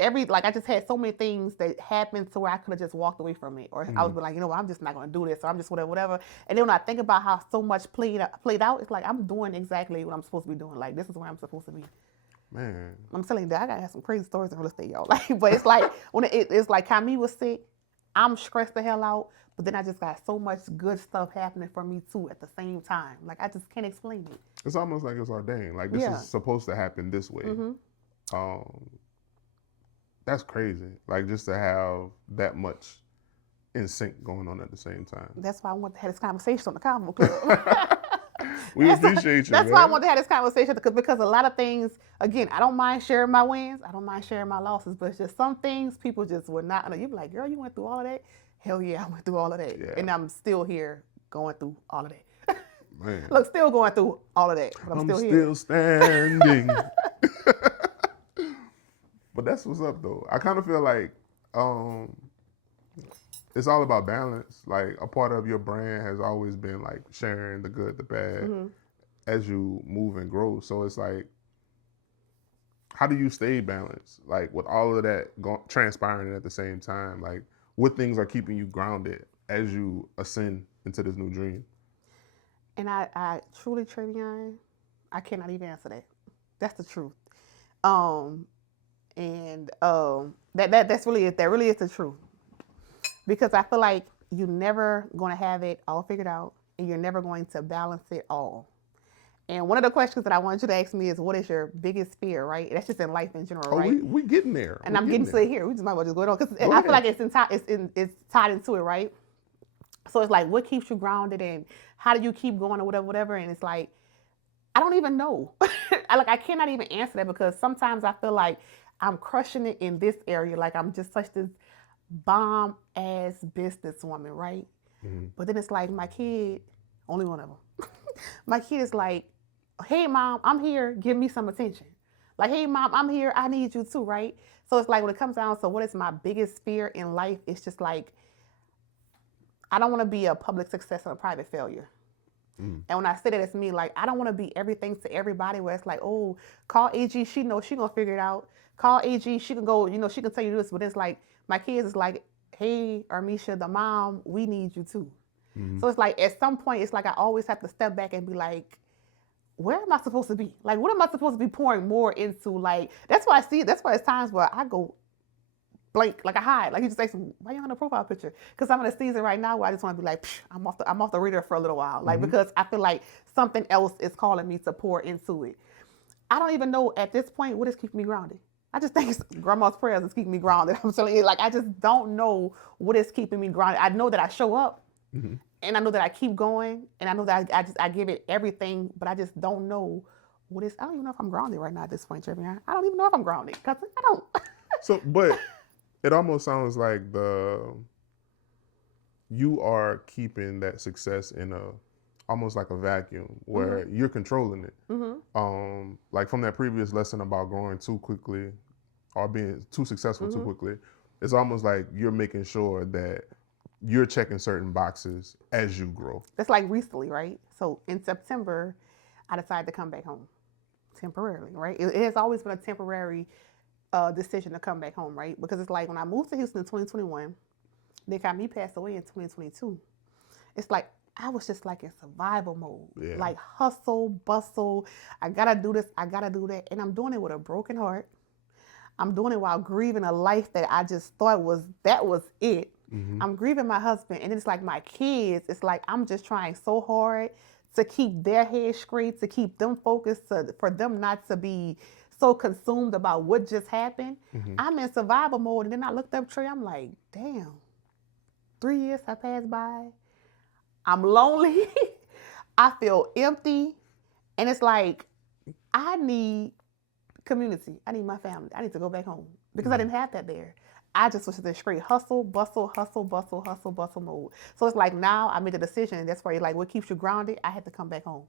I just had so many things that happened to where I could have just walked away from it, or I was like, I'm just not gonna do this, or I'm just whatever. And then when I think about how so much played out, it's like I'm doing exactly what I'm supposed to be doing. Like this is where I'm supposed to be. Man, I'm telling you that I gotta have some crazy stories in real estate, y'all. Like, but it's like when it's like Camille was sick, I'm stressed the hell out. But then I just got so much good stuff happening for me too at the same time. Like I just can't explain it. it's almost like it's ordained. Like this is supposed to happen this way. That's crazy. Like just to have that much in sync going on at the same time. That's why I wanted to have this conversation on the Convo Club. We appreciate you. That's why I wanted to have this conversation because a lot of things, again, I don't mind sharing my wins. I don't mind sharing my losses, but it's just some things people just would not. You be like, girl, you went through all of that? Hell yeah, I went through all of that. Yeah. And I'm still here going through all of that. Man. Look, still going through all of that. But I'm still here. Standing. But that's what's up, though. I kind of feel like it's all about balance. Like a part of your brand has always been like sharing the good, the bad as you move and grow. So it's like, how do you stay balanced? Like with all of that transpiring at the same time, like what things are keeping you grounded as you ascend into this new dream? And I truly, Travion, I cannot even answer that. That's the truth. That really is the truth. Because I feel like you're never going to have it all figured out, and you're never going to balance it all. And one of the questions that I wanted you to ask me is, what is your biggest fear, right? That's just in life in general, right? We getting there. And I'm getting to it here. We just might as well just go on, because I feel like it's tied into it, right? So it's like, what keeps you grounded, and how do you keep going, or whatever. And it's like, I don't even know. I cannot even answer that, because sometimes I feel like I'm crushing it in this area. Like I'm just such this bomb ass businesswoman, right? But then it's like my kid, only one of them. My kid is like, hey mom, I'm here, give me some attention. Like, hey mom, I'm here, I need you too, right? So it's like when it comes down to what is my biggest fear in life, it's just like, I don't want to be a public success and a private failure. And when I say that, it's me, like, I don't want to be everything to everybody, where it's like, oh, call AG, she knows she gonna figure it out. Call AG, she can go, she can tell you this. But it's like, my kids is like, hey, Armeisha, the mom, we need you too. So it's like, at some point, it's like I always have to step back and be like, where am I supposed to be? Like, what am I supposed to be pouring more into? Like, that's why it's times where I go blank, like I hide. Like, you just say, why you on the profile picture? Because I'm in a season right now where I just want to be like, I'm off the reader for a little while. Like, because I feel like something else is calling me to pour into it. I don't even know at this point what is keeping me grounded. I just think grandma's prayers is keeping me grounded. I'm telling you, like, I just don't know what is keeping me grounded. I know that I show up, and I know that I keep going, and I know that I give it everything, but I just don't know what is. I don't even know if I'm grounded right now at this point, Jeremy. I don't even know if I'm grounded, because I don't. So, but it almost sounds like you are keeping that success in almost like a vacuum where you're controlling it. Like from that previous lesson about growing too quickly or being too successful too quickly, it's almost like you're making sure that you're checking certain boxes as you grow. That's like recently, right? So in September, I decided to come back home temporarily, right? It has always been a temporary decision to come back home, right? Because it's like when I moved to Houston in 2021, then Camille passed away in 2022. It's like I was just like in survival mode, like hustle, bustle. I gotta do this, I gotta do that, and I'm doing it with a broken heart. I'm doing it while grieving a life that I just thought was it. I'm grieving my husband, and it's like my kids. It's like I'm just trying so hard to keep their head straight, to keep them focused, for them not to be so consumed about what just happened. I'm in survival mode, and then I looked up Trey. I'm like, damn, 3 years have passed by. I'm lonely. I feel empty, and it's like I need community. I need my family. I need to go back home because I didn't have that there. I just was in straight hustle, bustle mode. So it's like now I made a decision. That's why you're like, what keeps you grounded? I had to come back home.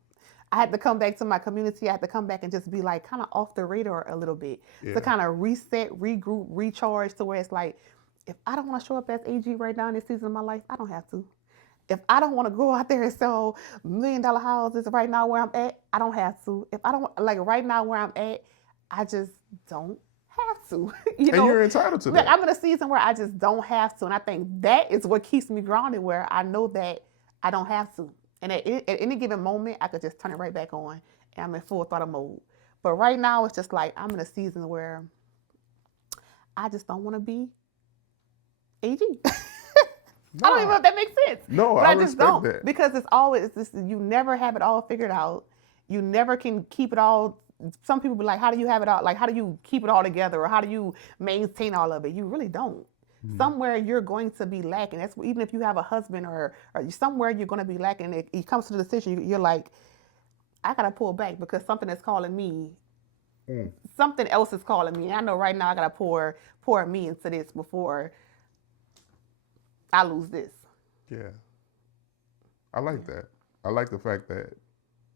I had to come back to my community. I had to come back and just be like kind of off the radar a little bit to kind of reset, regroup, recharge, to where it's like, if I don't want to show up as AG right now in this season of my life, I don't have to. If I don't want to go out there and sell $1 million houses right now where I'm at, I don't have to. If I don't, like right now where I'm at, I just don't have to. And you're entitled to Like, that. I'm in a season where I just don't have to. And I think that is what keeps me grounded, where I know that I don't have to. And at any given moment, I could just turn it right back on and I'm in full throttle mode. But right now, it's just like I'm in a season where I just don't want to be AG. I don't even know if that makes sense. No, But I I just respect don't. that. Because it's always, you never have it all figured out. You never can keep it all. Some people be like, how do you have it all? Like, how do you keep it all together? Or how do you maintain all of it? You really don't. Somewhere you're going to be lacking. That's even if you have a husband or somewhere you're going to be lacking. It comes to the decision, you're like, I got to pull back because something is calling me. Something else is calling me. I know right now I got to pour me into this before I lose this. Yeah. I like that. I like the fact that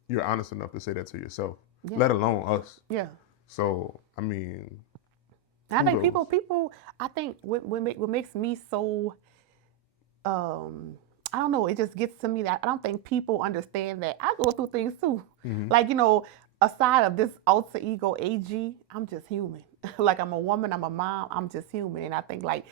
you're honest enough to say that to yourself, let alone us. Yeah. So, I mean, I think kudos. people, I think what makes me so, I don't know, it just gets to me that I don't think people understand that I go through things too. Like, aside of this alter ego AG, I'm just human. Like, I'm a woman, I'm a mom, I'm just human. And I think, like,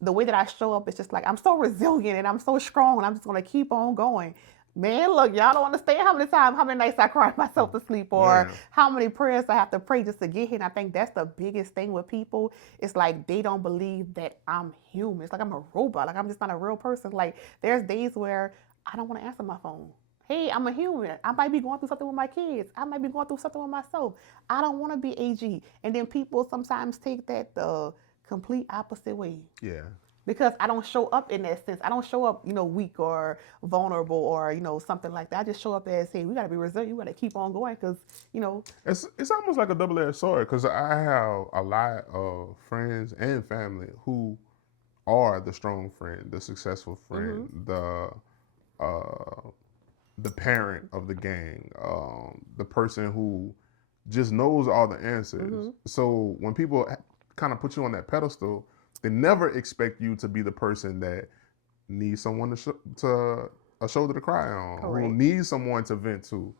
the way that I show up is just like, I'm so resilient and I'm so strong and I'm just going to keep on going. Man, look, y'all don't understand how many nights I cried myself to sleep or how many prayers I have to pray just to get here. And I think that's the biggest thing with people. It's like they don't believe that I'm human. It's like I'm a robot. Like I'm just not a real person. Like there's days where I don't want to answer my phone. Hey, I'm a human. I might be going through something with my kids. I might be going through something with myself. I don't want to be AG. And then people sometimes take that the complete opposite way. Yeah. Because I don't show up in that sense. I don't show up, weak or vulnerable or, something like that. I just show up as, hey, we got to be resilient. We got to keep on going because, It's almost like a double-edged sword because I have a lot of friends and family who are the strong friend, the successful friend, the parent of the gang, the person who just knows all the answers. So when people kind of put you on that pedestal, they never expect you to be the person that needs someone to a shoulder to cry on, who needs someone to vent to,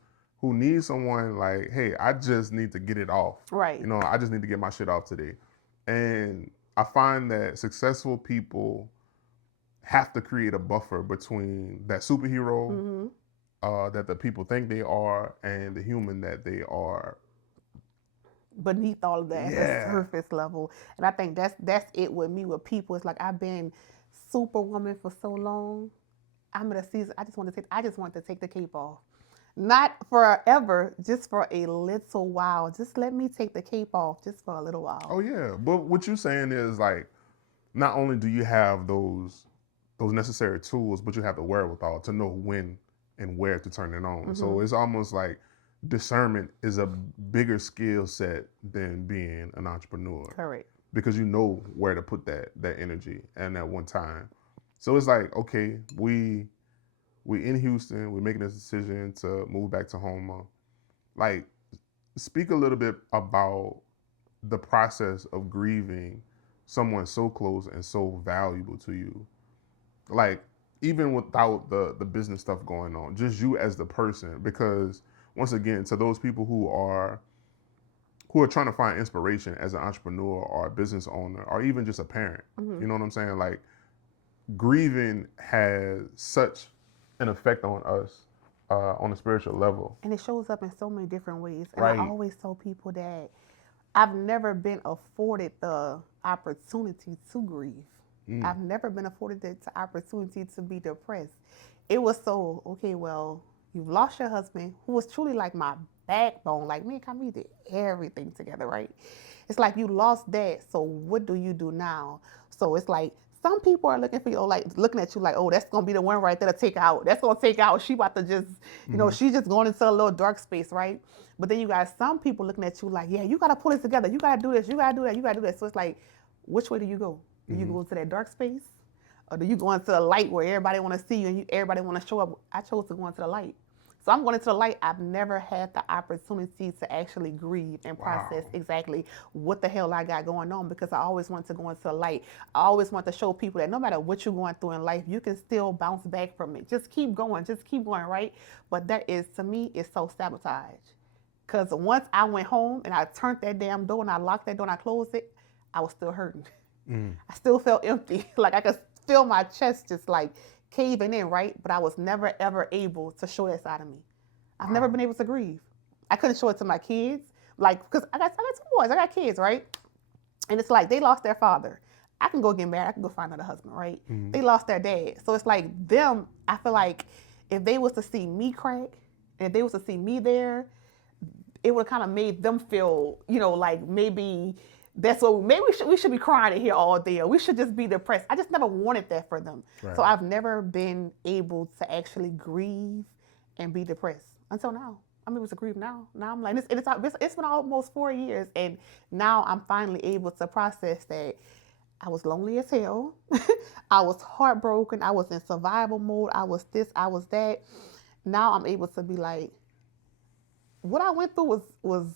who needs someone like, hey, I just need to get it off. Right. I just need to get my shit off today. And I find that successful people have to create a buffer between that superhero that the people think they are and the human that they are beneath all of that, the surface level. And I think that's it with me with people. It's like I've been superwoman for so long. I'm in a season. I just want to take the cape off. Not forever, just for a little while. Just let me take the cape off just for a little while. Oh yeah, but what you're saying is like, not only do you have those necessary tools, but you have the wherewithal to know when and where to turn it on. So it's almost like discernment is a bigger skill set than being an entrepreneur. Correct. Because you know where to put that energy and at one time. So it's like, okay, we in Houston, we're making this decision to move back to Houma. Like, speak a little bit about the process of grieving someone so close and so valuable to you. Like, even without the business stuff going on, just you as the person. Because once again, to those people who are trying to find inspiration as an entrepreneur or a business owner or even just a parent, you know what I'm saying? Like, grieving has such an effect on us on a spiritual level. And it shows up in so many different ways. And Right. I always tell people that I've never been afforded the opportunity to grieve. I've never been afforded the opportunity to be depressed. It was so, okay, well, you've lost your husband, who was truly like my backbone. Like, me and Camille did everything together, right? It's like you lost that, so what do you do now? So it's like some people are looking for you, like looking at you like, oh, that's gonna be the one right there to take out. That's gonna take out. She about to just, she's just going into a little dark space, right? But then you got some people looking at you like, yeah, you gotta pull it together. You gotta do this. You gotta do that. You gotta do that. So it's like, which way do you go? Do you go to that dark space, or do you go into the light where everybody want to see you and everybody want to show up? I chose to go into the light. So I'm going into the light. I've never had the opportunity to actually grieve and process exactly what the hell I got going on, because I always want to go into the light. I always want to show people that no matter what you're going through in life, you can still bounce back from it. Just keep going, right? But that is, to me, is so sabotage. Because once I went home and I turned that damn door and I locked that door and I closed it, I was still hurting. Mm. I still felt empty. Like I could feel my chest just like caving in, right? But I was never ever able to show that side of me. I've never been able to grieve. I couldn't show it to my kids, like because I got 2 boys, I got kids, right? And it's like they lost their father. I can go get married. I can go find another husband, right? Mm. They lost their dad, so it's like them. I feel like if they was to see me crack, and if they was to see me there, it would have kind of made them feel, like maybe that's what maybe we should be crying in here all day, or we should just be depressed. I just never wanted that for them, Right. so I've never been able to actually grieve and be depressed until now. I'm able to grieve now. Now I'm like, it's been almost 4 years, and now I'm finally able to process that I was lonely as hell. I was heartbroken. I was in survival mode. I was this, I was that. Now I'm able to be like, what I went through was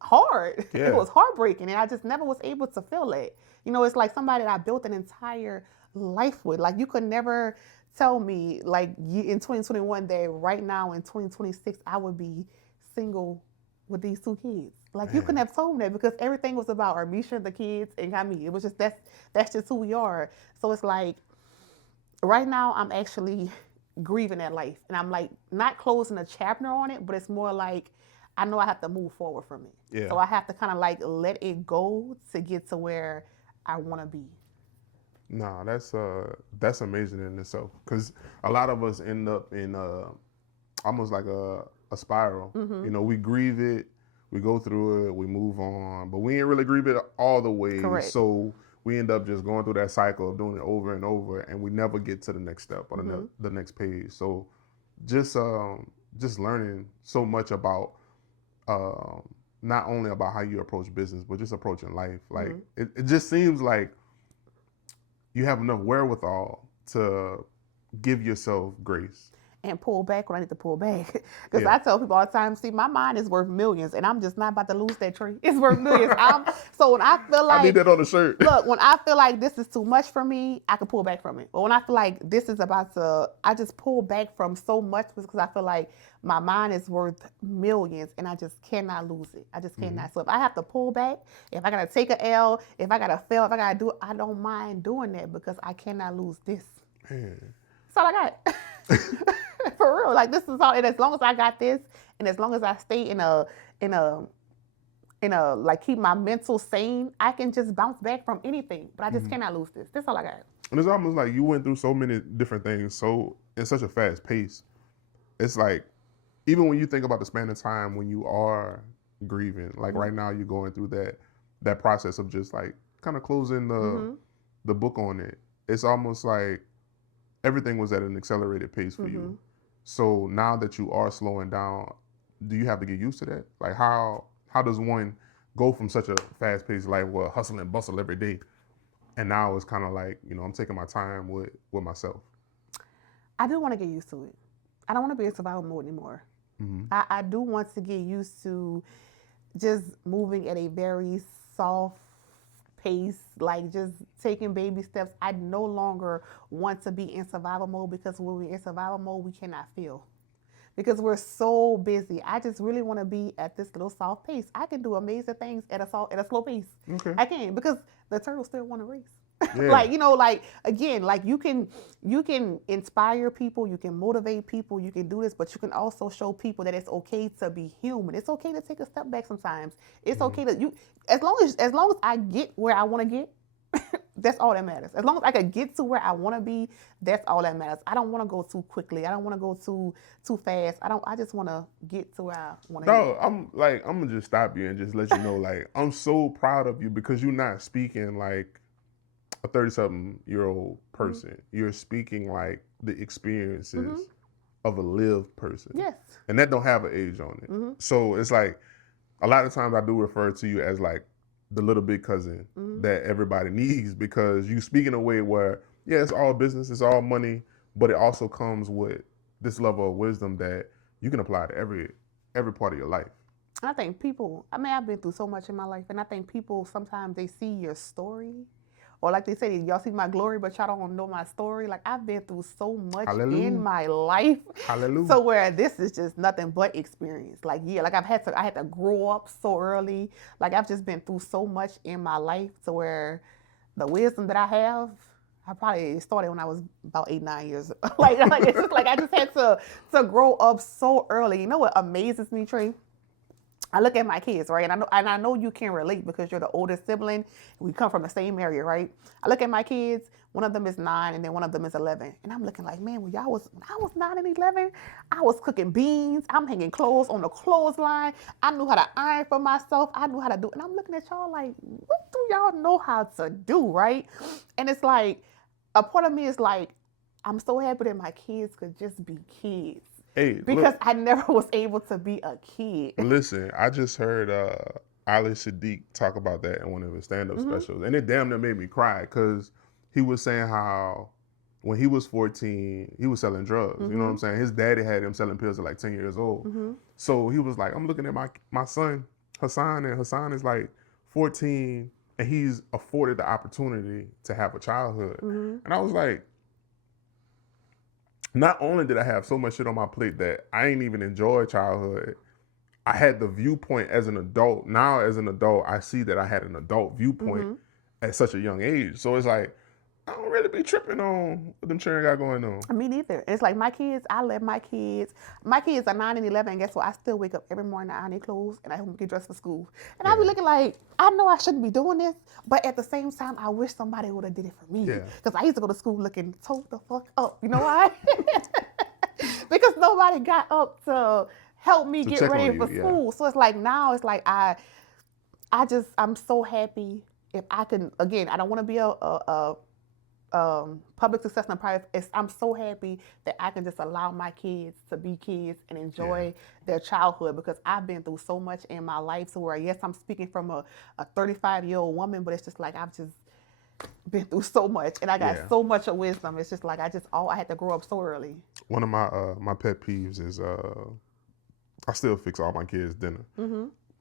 hard. Yeah. It was heartbreaking, and I just never was able to feel it. It's like somebody that I built an entire life with. Like you could never tell me, like in 2021, that right now in 2026 I would be single with these 2 kids. Like you couldn't have told me that, because everything was about Armeisha, the kids, and got me. It was just that's just who we are. So it's like right now I'm actually grieving that life, and I'm like not closing a chapter on it, but it's more like I know I have to move forward from it. Yeah. So I have to kind of like let it go to get to where I want to be. Nah, that's amazing in itself, because a lot of us end up in almost like a spiral. Mm-hmm. We grieve it, we go through it, we move on, but we ain't really grieve it all the way. Correct. So we end up just going through that cycle of doing it over and over, and we never get to the next step or Mm-hmm. the next page. So just learning so much about not only about how you approach business, but just approaching life. Like it just seems like you have enough wherewithal to give yourself grace and pull back when I need to pull back. Because Yeah. I tell people all the time, see, my mind is worth millions, and I'm just not about to lose that tree. It's worth millions. So when I feel I need like, that on the shirt. look, when I feel like this is too much for me, I can pull back from it. But when I feel like this is about to, I just pull back from so much because I feel like my mind is worth millions, and I just cannot lose it. I just cannot. So if I have to pull back, if I gotta take a L, if I gotta fail, if I gotta do it, I don't mind doing that because I cannot lose this. Man. That's all I got. For real, like this is all. And as long as I got this, and as long as I stay in a like keep my mental sane, I can just bounce back from anything. But I just cannot lose this. That's all I got. And it's almost like you went through so many different things so in such a fast pace. It's like, even when you think about the span of time when you are grieving, like right now you're going through that process of just like kind of closing the book on it. It's almost like everything was at an accelerated pace for you. So now that you are slowing down, do you have to get used to that? Like how does one go from such a fast paced life where hustle and bustle every day, and now it's kind of like, I'm taking my time with myself? I do want to get used to it. I don't want to be in survival mode anymore. I do want to get used to just moving at a very soft pace, like just taking baby steps. I no longer want to be in survival mode, because when we're in survival mode, we cannot feel because we're so busy. I just really want to be at this little soft pace. I can do amazing things at a slow pace. Okay. I can, because the turtles still want to race. Yeah. Like again, like you can inspire people, you can motivate people, you can do this, but you can also show people that it's okay to be human. It's okay to take a step back sometimes. It's okay to as long as I get where I want to get, that's all that matters. As long as I can get to where I want to be, that's all that matters. I don't want to go too quickly. I don't want to go too fast. I just want to get to where I want to No, get. I'm gonna just stop you and just let you know, like, I'm so proud of you, because you're not speaking like a 30-something-year-old person. You're speaking like the experiences of a lived person. Yes. And that don't have an age on it. So it's like, a lot of times I do refer to you as like the little big cousin that everybody needs, because you speak in a way where, yeah, it's all business, it's all money, but it also comes with this level of wisdom that you can apply to every part of your life. I think people, I've been through so much in my life, and I think people sometimes they see your story, Or like they say, y'all see my glory, but y'all don't know my story. Like I've been through so much in Hallelujah. my life, Hallelujah. so where this is just nothing but experience. Like yeah, like I had to grow up so early. Like I've just been through so much in my life, to where the wisdom that I have, I probably started when I was about 8, 9 years. Like it's just like I just had to grow up so early. You know what amazes me, Trey? I look at my kids, right? And I know you can relate because you're the oldest sibling. We come from the same area, right? I look at my kids. One of them is 9, and then one of them is 11. And I'm looking like, man, when I was 9 and 11, I was cooking beans. I'm hanging clothes on the clothesline. I knew how to iron for myself. I knew how to do. And I'm looking at y'all like, what do y'all know how to do, right? And it's like, a part of me is like, I'm so happy that my kids could just be kids. Hey, because look, I never was able to be a kid. listen, I just heard Ali Sadiq talk about that in one of his stand-up specials, and it damn near made me cry because he was saying how when he was 14, he was selling drugs. You know what I'm saying? His daddy had him selling pills at like 10 years old. So he was like, I'm looking at my son, Hassan, and Hassan is like 14, and he's afforded the opportunity to have a childhood. And I was like, not only did I have so much shit on my plate that I ain't even enjoy childhood, I had the viewpoint as an adult. Now, as an adult, I see that I had an adult viewpoint at such a young age. So it's like, I don't really be tripping on what them children got going on. Me neither. It's like my kids, I let my kids are 9 and 11, and guess what? I still wake up every morning to iron their clothes, and I help them get dressed for school. And I be looking like, I know I shouldn't be doing this, but at the same time, I wish somebody would have did it for me. Yeah. Because I used to go to school looking toe the fuck up. You know why? Because nobody got up to help me get ready for school. So it's like now, it's like I'm so happy if I can. Again, I don't want to be a public success and private. I'm so happy that I can just allow my kids to be kids and enjoy their childhood, because I've been through so much in my life. So where yes, I'm speaking from a 35-year-old woman, but it's just like I've just been through so much, and I got so much of wisdom. It's just like I had to grow up so early. One of my pet peeves is I still fix all my kids' dinner.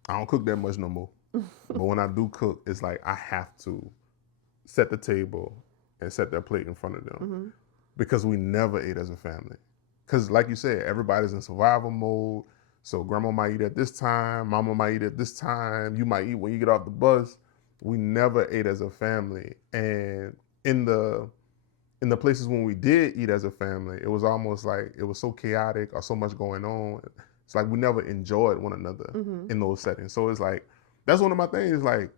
I don't cook that much no more. But when I do cook, it's like I have to set the table and set their plate in front of them, because we never ate as a family. Because like you said, everybody's in survival mode. So grandma might eat at this time, mama might eat at this time, you might eat when you get off the bus. We never ate as a family. And in the places when we did eat as a family, it was almost like it was so chaotic or so much going on. It's like we never enjoyed one another in those settings. So it's like, that's one of my things, like,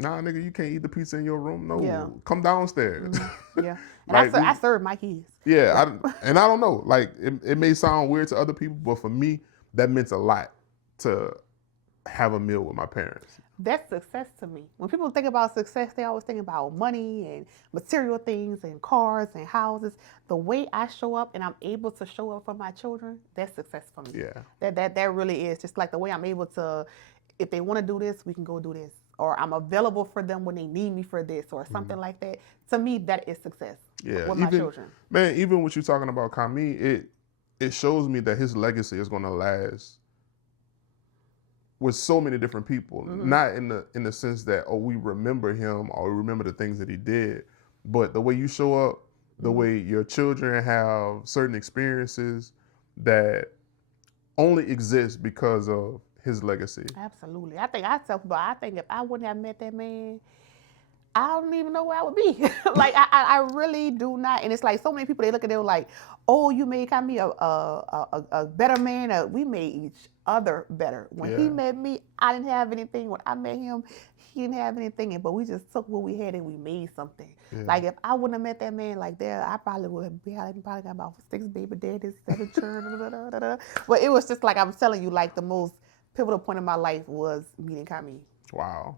nah, nigga, you can't eat the pizza in your room. No, come downstairs. Yeah, and like I serve my kids. Yeah, and I don't know. Like, it may sound weird to other people, but for me, that meant a lot to have a meal with my parents. That's success to me. When people think about success, they always think about money and material things and cars and houses. The way I show up and I'm able to show up for my children, that's success for me. Yeah. That really is. Just like the way I'm able to, if they want to do this, we can go do this. Or I'm available for them when they need me for this or something like that. To me, that is success with my children. Man, even what you're talking about, Kami, it shows me that his legacy is going to last with so many different people. Not in the sense that, oh, we remember him or we remember the things that he did, but the way you show up, the way your children have certain experiences that only exist because of his legacy. Absolutely. I think if I wouldn't have met that man, I don't even know where I would be. Like I really do not. And it's like so many people, they look at it like, oh, you made me a better man. We made each other better. When he met me, I didn't have anything. When I met him, he didn't have anything. But we just took what we had and we made something. Yeah. Like if I wouldn't have met that man like that, I probably would have probably got about 6 baby daddies, 7 children. But it was just like I'm telling you, like the most pivotal point in my life was meeting Kami. Wow.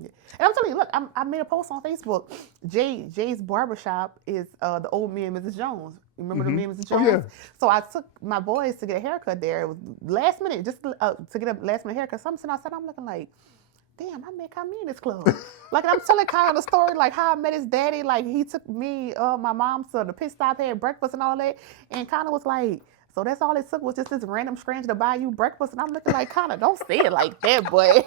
Yeah. And I'm telling you, look, I made a post on Facebook. Jay's barbershop is the old me and Mrs. Jones. Remember the me and Mrs. Jones? Oh, yeah. So I took my boys to get a haircut there. It was last minute, just to get a last minute haircut. So I'm sitting outside, I'm looking like, damn, I met Kami in this club. Like, I'm telling Kyle the story, like how I met his daddy. Like, he took me, my mom to the pit stop, had breakfast and all that. And Kyle was like, So that's all it took was just this random stranger to buy you breakfast. And I'm looking like, kind of, don't say it like that, but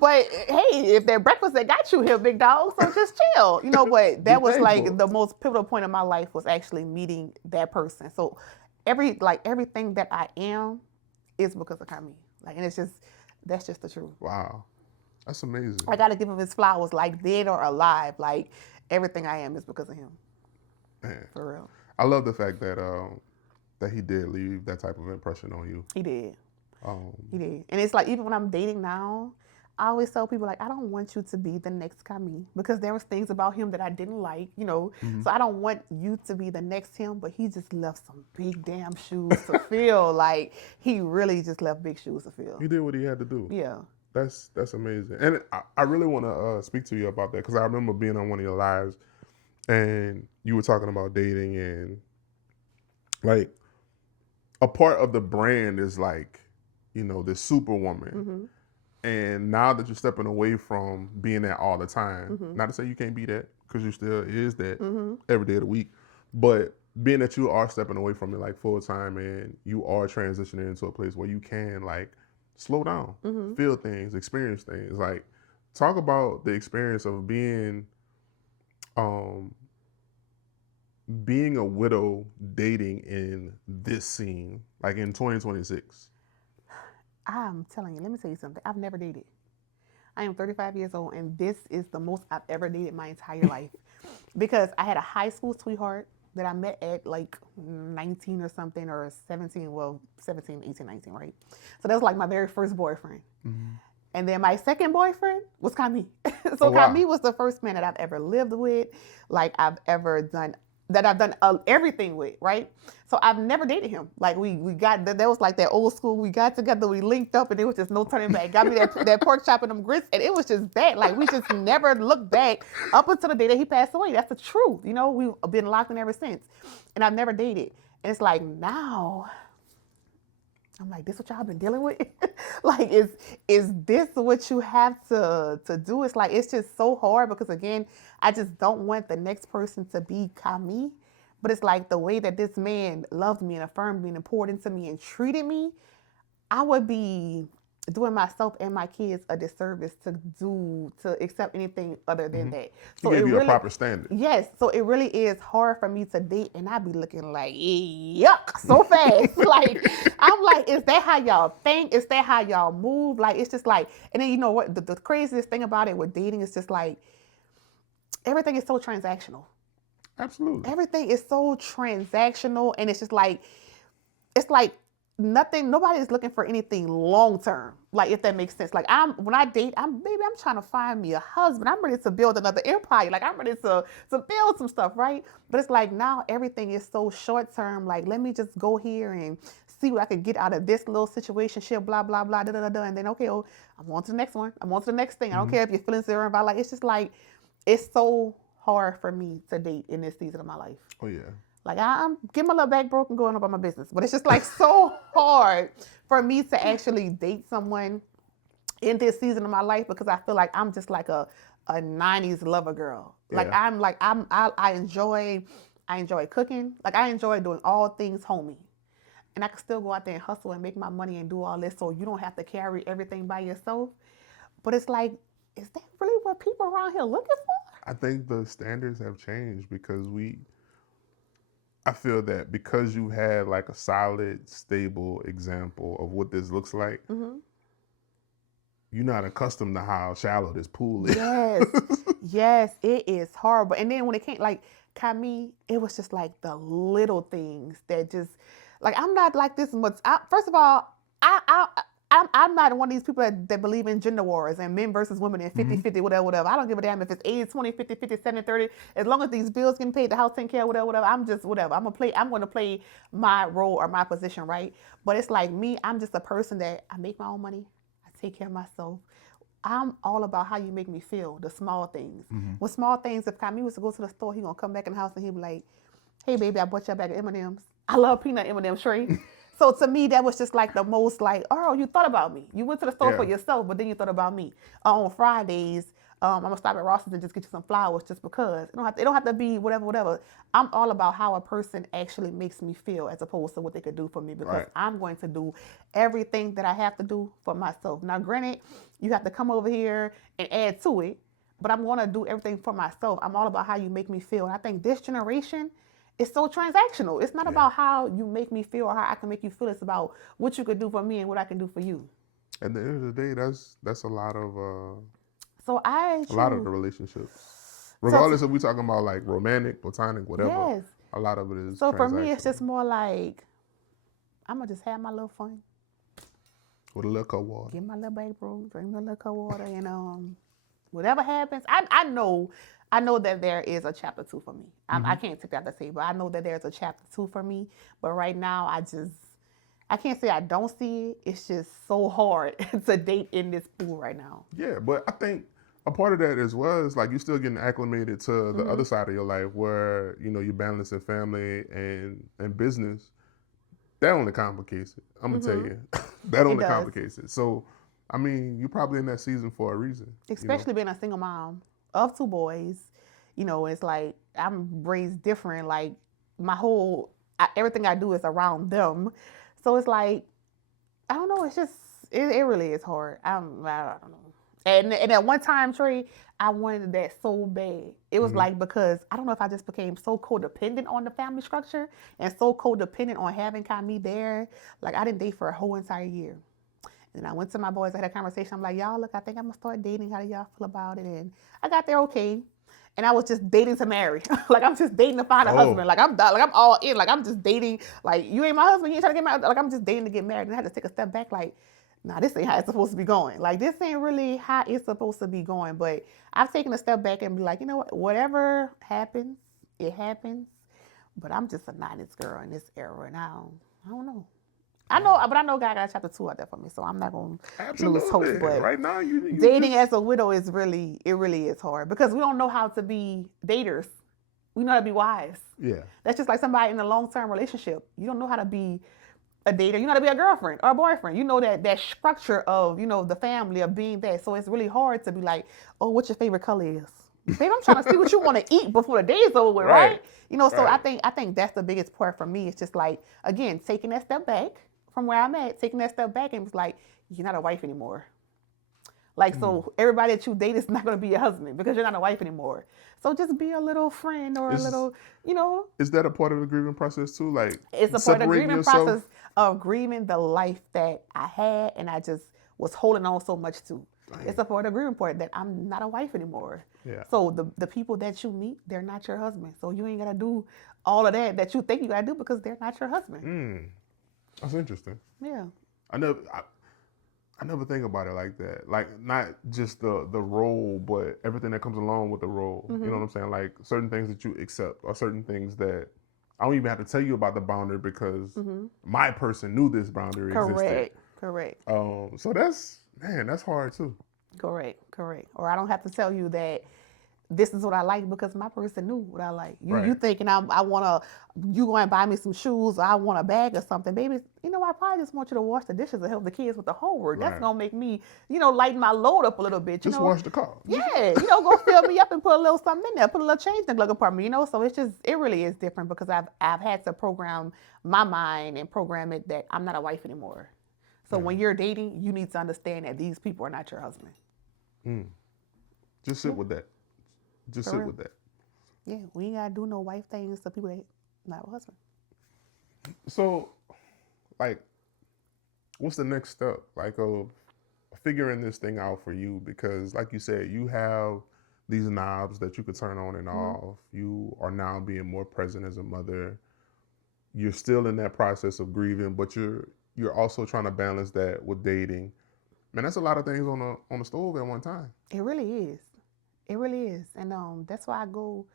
hey, if that breakfast that got you here, big dog, so just chill, But Be that was like thankful. the most pivotal point of my life was actually meeting that person. So everything that I am is because of Kami. Like, and that's just the truth. Wow, that's amazing. I gotta give him his flowers, like dead or alive. Like everything I am is because of him. Man, For real. I love the fact that he did leave that type of impression on you. He did. Um, He did. And it's like even when I'm dating now, I always tell people like I don't want you to be the next Kami because there was things about him that I didn't like, mm-hmm. So I don't want you to be the next him, but he just left some big damn shoes to fill. Like he really just left big shoes to fill. He did what he had to do. Yeah. That's amazing. And I really want to speak to you about that because I remember being on one of your lives and you were talking about dating and like a part of the brand is like, this superwoman. Mm-hmm. And now that you're stepping away from being that all the time, Mm-hmm. not to say you can't be that because you still is that Mm-hmm. every day of the week, but being that you are stepping away from it like full time and you are transitioning into a place where you can like slow down, Mm-hmm. feel things, experience things. Like talk about the experience of being a widow dating in this scene, like in 2026. I'm telling you, let me tell you something. I've never dated. I am 35 years old, and this is the most I've ever dated my entire life. Because I had a high school sweetheart that I met at like 19 or something, or 17, well, 17, 18, 19, right? So that was like my very first boyfriend. Mm-hmm. And then my second boyfriend was Kami. So Oh, wow. Kami was the first man that I've ever lived with, like I've ever done everything with, right? So I've never dated him. Like we got that was like that old school. We got together, we linked up, and it was just no turning back. Got me that pork chop and them grits, and it was just that. Like we just never looked back up until the day that he passed away. That's the truth. We've been locked in ever since, and I've never dated. And it's like now. I'm like, this what y'all been dealing with? Like, is this what you have to do? It's like, it's just so hard because again, I just don't want the next person to be Kami. But it's like the way that this man loved me and affirmed me and poured into me and treated me, I would be doing myself and my kids a disservice to accept anything other than that. So he gave you a proper standard. Yes. So it really is hard for me to date, and I be looking like yuck so fast. Like I'm like, is that how y'all think? Is that how y'all move? Like it's just like, and then you know what? The craziest thing about it with dating is just like everything is so transactional. Absolutely. Everything is so transactional, and it's just like nobody is looking for anything long term. Like if that makes sense. Like when I date, I'm trying to find me a husband. I'm ready to build another empire. Like I'm ready to build some stuff, right? But it's like now everything is so short term. Like let me just go here and see what I can get out of this little situation, shit, blah, blah, blah, da, da, da, and then okay, I'm on to the next one. I'm on to the next thing. I don't care if your feelings are about like it's just like it's so hard for me to date in this season of my life. Oh yeah. Like I'm getting my little back broken going about my business. But it's just like so hard for me to actually date someone in this season of my life because I feel like I'm just like a 90s lover girl. Like Yeah. I enjoy cooking. Like I enjoy doing all things homey. And I can still go out there and hustle and make my money and do all this so you don't have to carry everything by yourself. But it's like, is that really what people around here looking for? I think the standards have changed because I feel that because you had like a solid, stable example of what this looks like, you're not accustomed to how shallow this pool is. Yes, yes, it is horrible. And then when it came, like Kami, it was just like the little things that just, like I'm not like this much. First of all, I'm not one of these people that believe in gender wars and men versus women and 50-50, whatever. I don't give a damn if it's 80-20, 50-50, 70-30. As long as these bills getting paid, the house taken care of, whatever, I'm just whatever. I'm going to play my role or my position, right? But it's like me, I'm just a person that I make my own money. I take care of myself. I'm all about how you make me feel, the small things. When small things, if Kami was to go to the store, he going to come back in the house and he be like, hey, baby, I bought you a bag of M&Ms. I love peanut M&M tray. So to me, that was just like the most like, oh, you thought about me. You went to the store for yourself, but then you thought about me. On Fridays, I'm gonna stop at Ross's and just get you some flowers just because. It don't have to be whatever. I'm all about how a person actually makes me feel as opposed to what they could do for me because Right. I'm going to do everything that I have to do for myself. Now, granted, you have to come over here and add to it, but I'm gonna do everything for myself. I'm all about how you make me feel. And I think this generation is so transactional. It's not Yeah. about how you make me feel or how I can make you feel. It's about what you could do for me and what I can do for you. At the end of the day, that's a lot of So I a lot of choose. the relationship. So Regardless if we talking about like romantic, platonic, whatever, yes. a lot of it is So for me, it's transactional. just more like I'm gonna just have my little fun, With a little cold water. get my little baby brew, drink my little cold water, and whatever happens, I know that there is a chapter 2 for me. I can't take that to say, but I know that there's a chapter 2 for me. But right now, I can't say I don't see it. It's just so hard to date in this pool right now. Yeah, but I think a part of that as well is like you're still getting acclimated to the other side of your life where, you know, you're balancing family and business. That only complicates it. I'm gonna tell you. That only does. complicates it. So I mean, you're probably in that season for a reason. Especially being a single mom of 2 boys. It's like I'm raised different. Like everything I do is around them. So it's like, I don't know. It's just, it really is hard. I don't know. And at one time, Trey, I wanted that so bad. It was like because I don't know if I just became so codependent on the family structure and so codependent on having kind of me there. Like I didn't date for a whole entire year. And I went to my boys, I had a conversation. I'm like, y'all, look, I think I'm gonna start dating. How do y'all feel about it? And I got there okay. And I was just dating to marry. Like I'm just dating to find a husband. Like I'm all in. Like I'm just dating. Like you ain't my husband. You ain't trying to get married. Like I'm just dating to get married. And I had to take a step back. Like, nah, this ain't how it's supposed to be going. Like this ain't really how it's supposed to be going. But I've taken a step back and be like, you know what? Whatever happens, it happens. But I'm just a 90s girl in this era, and I don't know. I know God got a chapter 2 out there for me, so I'm not gonna lose hope. Absolutely. But Right now, you dating just, as a widow is really is hard because we don't know how to be daters. We know how to be wives. yeah. That's just like somebody in a long-term relationship. You don't know how to be a dater. You know how to be a girlfriend or a boyfriend. You know that structure of the family of being that. So it's really hard to be like, oh, what your favorite color is. Babe, I'm trying to see what you want to eat before the day's over with, right? So Right. I think that's the biggest part for me. It's just like, again, taking that step back from where I'm at, taking that step back and it's like, you're not a wife anymore. Like, so everybody that you date is not going to be your husband because you're not a wife anymore. So just be a little friend or a little, Is that a part of the grieving process too? Like it's a part of the separating grieving yourself? process of grieving the life that I had and I just was holding on so much to. It's a part of the grieving part that I'm not a wife anymore. Yeah. So the people that you meet, they're not your husband. So you ain't got to do all of that you think you got to do because they're not your husband. That's interesting. Yeah. I never think about it like that. Like not just the role, but everything that comes along with the role. You know what I'm saying? Like certain things that you accept or certain things that I don't even have to tell you about the boundary because my person knew this boundary existed. Correct. So that's hard too. Correct. Or I don't have to tell you that this is what I like because my person knew what I like. You thinking I want you going to buy me some shoes or I want a bag or something. Baby, I probably just want you to wash the dishes and help the kids with the homework. That's going to make me, lighten my load up a little bit. Just wash the car. Yeah, go fill me up and put a little something in there, put a little change in the glove compartment, So it really is different because I've had to program my mind and program it that I'm not a wife anymore. So when you're dating, you need to understand that these people are not your husband. Just sit with that. Just sit with that. Yeah, we ain't gotta do no wife things to people that not a husband. So, like, what's the next step? Like, of figuring this thing out for you? Because, like you said, you have these knobs that you could turn on and off. You are now being more present as a mother. You're still in that process of grieving, but you're also trying to balance that with dating. Man, that's a lot of things on the stove at one time. It really is. It really is. And that's why I go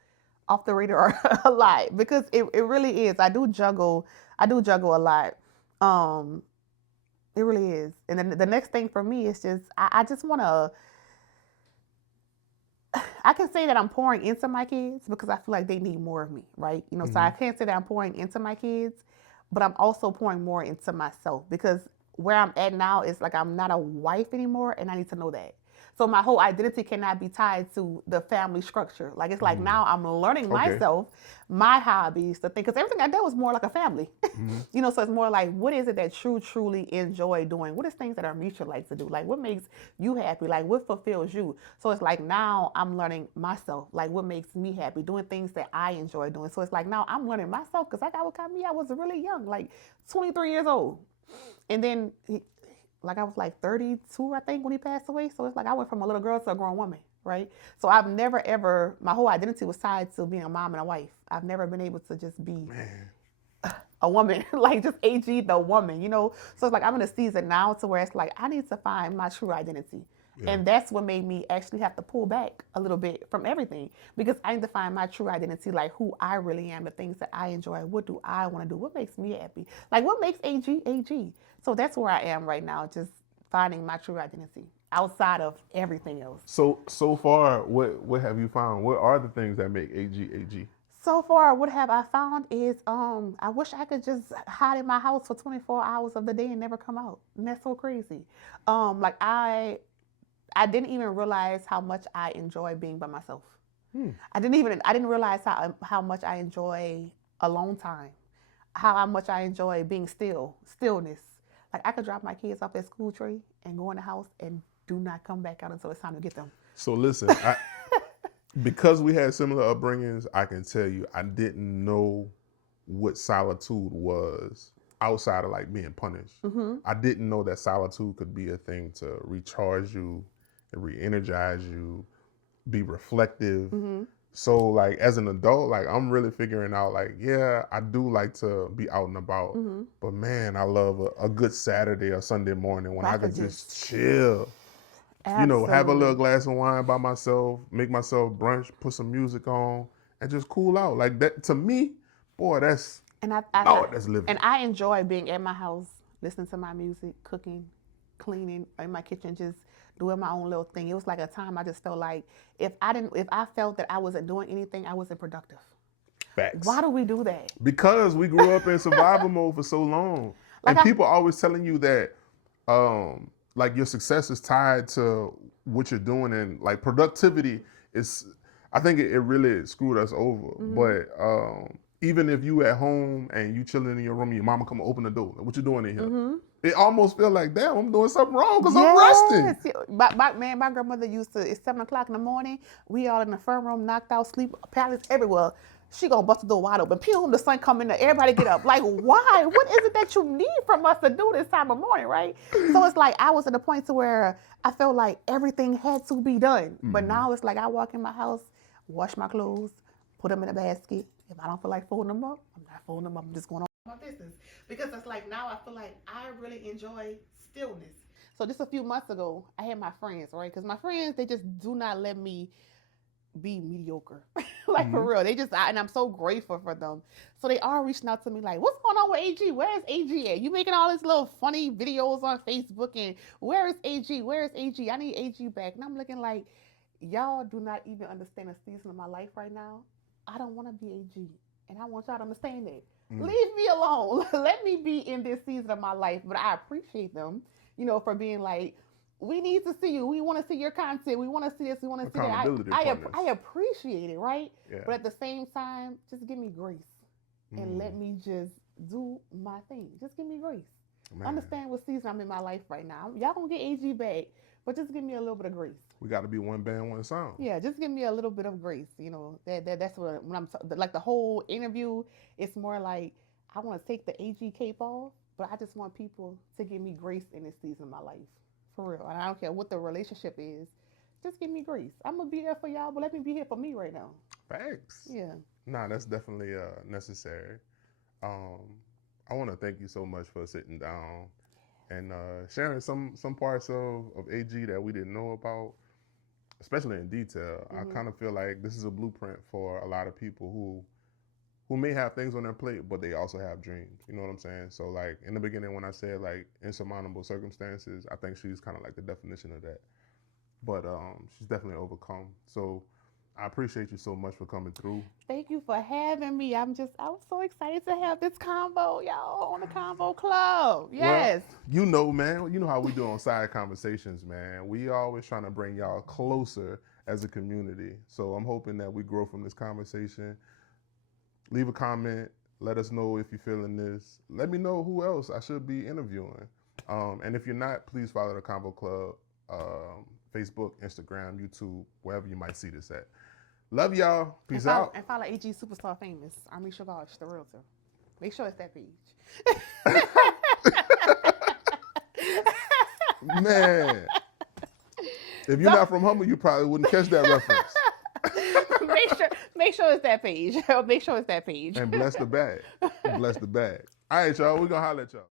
off the radar a lot because it really is. I do juggle a lot. It really is. And then the next thing for me is just I just want to I can say that I'm pouring into my kids because I feel like they need more of me, right? So I can't say that I'm pouring into my kids, but I'm also pouring more into myself because where I'm at now is like I'm not a wife anymore and I need to know that. So my whole identity cannot be tied to the family structure. Like it's like now I'm learning Okay. myself, my hobbies, the thing, because everything I did was more like a family. Mhm. You know, so it's more like, what is it that you truly enjoy doing? What is things that Armeisha likes to do? Like, what makes you happy? Like, what fulfills you? So it's like now I'm learning myself, like what makes me happy, doing things that I enjoy doing. So it's like now I'm learning myself because I got what got me. I was really young, like 23 years old, and then like I was like 32, I think, when he passed away. So it's like I went from a little girl to a grown woman, right? So I've never ever, my whole identity was tied to being a mom and a wife. I've never been able to just be Man. a woman, like just AG the woman, you know? So it's like I'm in a season now to where it's like I need to find my true identity. Yeah. And that's what made me actually have to pull back a little bit from everything because I need to find my true identity, like who I really am, the things that I enjoy. What do I want to do? What makes me happy? Like what makes AG AG? So that's where I am right now, just finding my true identity outside of everything else. So far, what have you found? What are the things that make AG AG? So far, what have I found is I wish I could just hide in my house for 24 hours of the day and never come out. And that's so crazy. Like I didn't even realize how much I enjoy being by myself. I didn't realize how much I enjoy alone time, how much I enjoy being stillness. Like I could drop my kids off at school tree and go in the house and do not come back out until it's time to get them. So listen, because we had similar upbringings, I can tell you I didn't know what solitude was outside of like being punished. I didn't know that solitude could be a thing to recharge you and re-energize you, be reflective. So like as an adult, like I'm really figuring out like, yeah, I do like to be out and about, but man, I love a good Saturday or Sunday morning when I could just chill. You know, have a little glass of wine by myself, make myself brunch, put some music on, and just cool out. Like that to me, boy, that's that's living. And I enjoy being at my house, listening to my music, cooking, cleaning in my kitchen, just doing my own little thing. It was like a time I just felt like if I felt that I wasn't doing anything, I wasn't productive. Facts. Why do we do that? Because we grew up in survival mode for so long. Like and people always telling you that like your success is tied to what you're doing, and like productivity is, I think it really screwed us over. But even if you at home and you chilling in your room and your mama come and open the door, what you doing in here? It almost feel like, damn, I'm doing something wrong because I'm resting. My grandmother used to, it's 7 o'clock in the morning, we all in the front room, knocked out, sleep palace everywhere. She gonna bust the door wide open. Pew, the sun come in there, everybody get up. Like, why? What is it that you need from us to do this time of morning, right? So it's like I was at a point to where I felt like everything had to be done. But now it's like I walk in my house, wash my clothes, put them in a basket. If I don't feel like folding them up, I'm not folding them up. I'm just going on my business. Because it's like now I feel like I really enjoy stillness. So just a few months ago, I had my friends, right? Because my friends, they just do not let me be mediocre. Like for real. They just, and I'm so grateful for them. So they are reaching out to me like, what's going on with AG? Where is AG at? You making all these little funny videos on Facebook and where is AG? Where is AG? I need AG back. And I'm looking like, y'all do not even understand the season of my life right now. I don't want to be AG. And I want y'all to understand that. Leave me alone. Let me be in this season of my life. But I appreciate them, you know, for being like, we need to see you. We want to see your content. We want to see this. We want to see that. I appreciate it, right? Yeah. But at the same time, just give me grace and let me just do my thing. Just give me grace. Man. Understand what season I'm in my life right now. Y'all gonna get AG back, but just give me a little bit of grace. We got to be one band, one sound. Yeah, just give me a little bit of grace. You know, that's what when I'm like the whole interview. It's more like I want to take the AG cape off, but I just want people to give me grace in this season of my life. For real. And I don't care what the relationship is. Just give me grace. I'm going to be there for y'all, but let me be here for me right now. Thanks. Yeah. Nah, that's definitely necessary. I want to thank you so much for sitting down and sharing some parts of AG that we didn't know about, especially in detail. I kind of feel like this is a blueprint for a lot of people who may have things on their plate, but they also have dreams. You know what I'm saying? So like in the beginning when I said like insurmountable circumstances, I think she's kind of like the definition of that. But she's definitely overcome. So I appreciate you so much for coming through. Thank you for having me. I was so excited to have this convo, y'all, on the Convo Club. Yes. Well, man, you know how we do on Side Conversations, man. We always trying to bring y'all closer as a community. So I'm hoping that we grow from this conversation. Leave a comment. Let us know if you're feeling this. Let me know who else I should be interviewing. And if you're not, please follow the Convo Club, Facebook, Instagram, YouTube, wherever you might see this at. Love y'all. Peace out. And follow AG Superstar Famous, Armeisha Guache, the realtor. Make sure it's that page. Man, if you're not from Humble, you probably wouldn't catch that reference. Make sure it's that page. Make sure it's that page. And bless the bag. Bless the bag. All right, y'all. We're going to holler at y'all.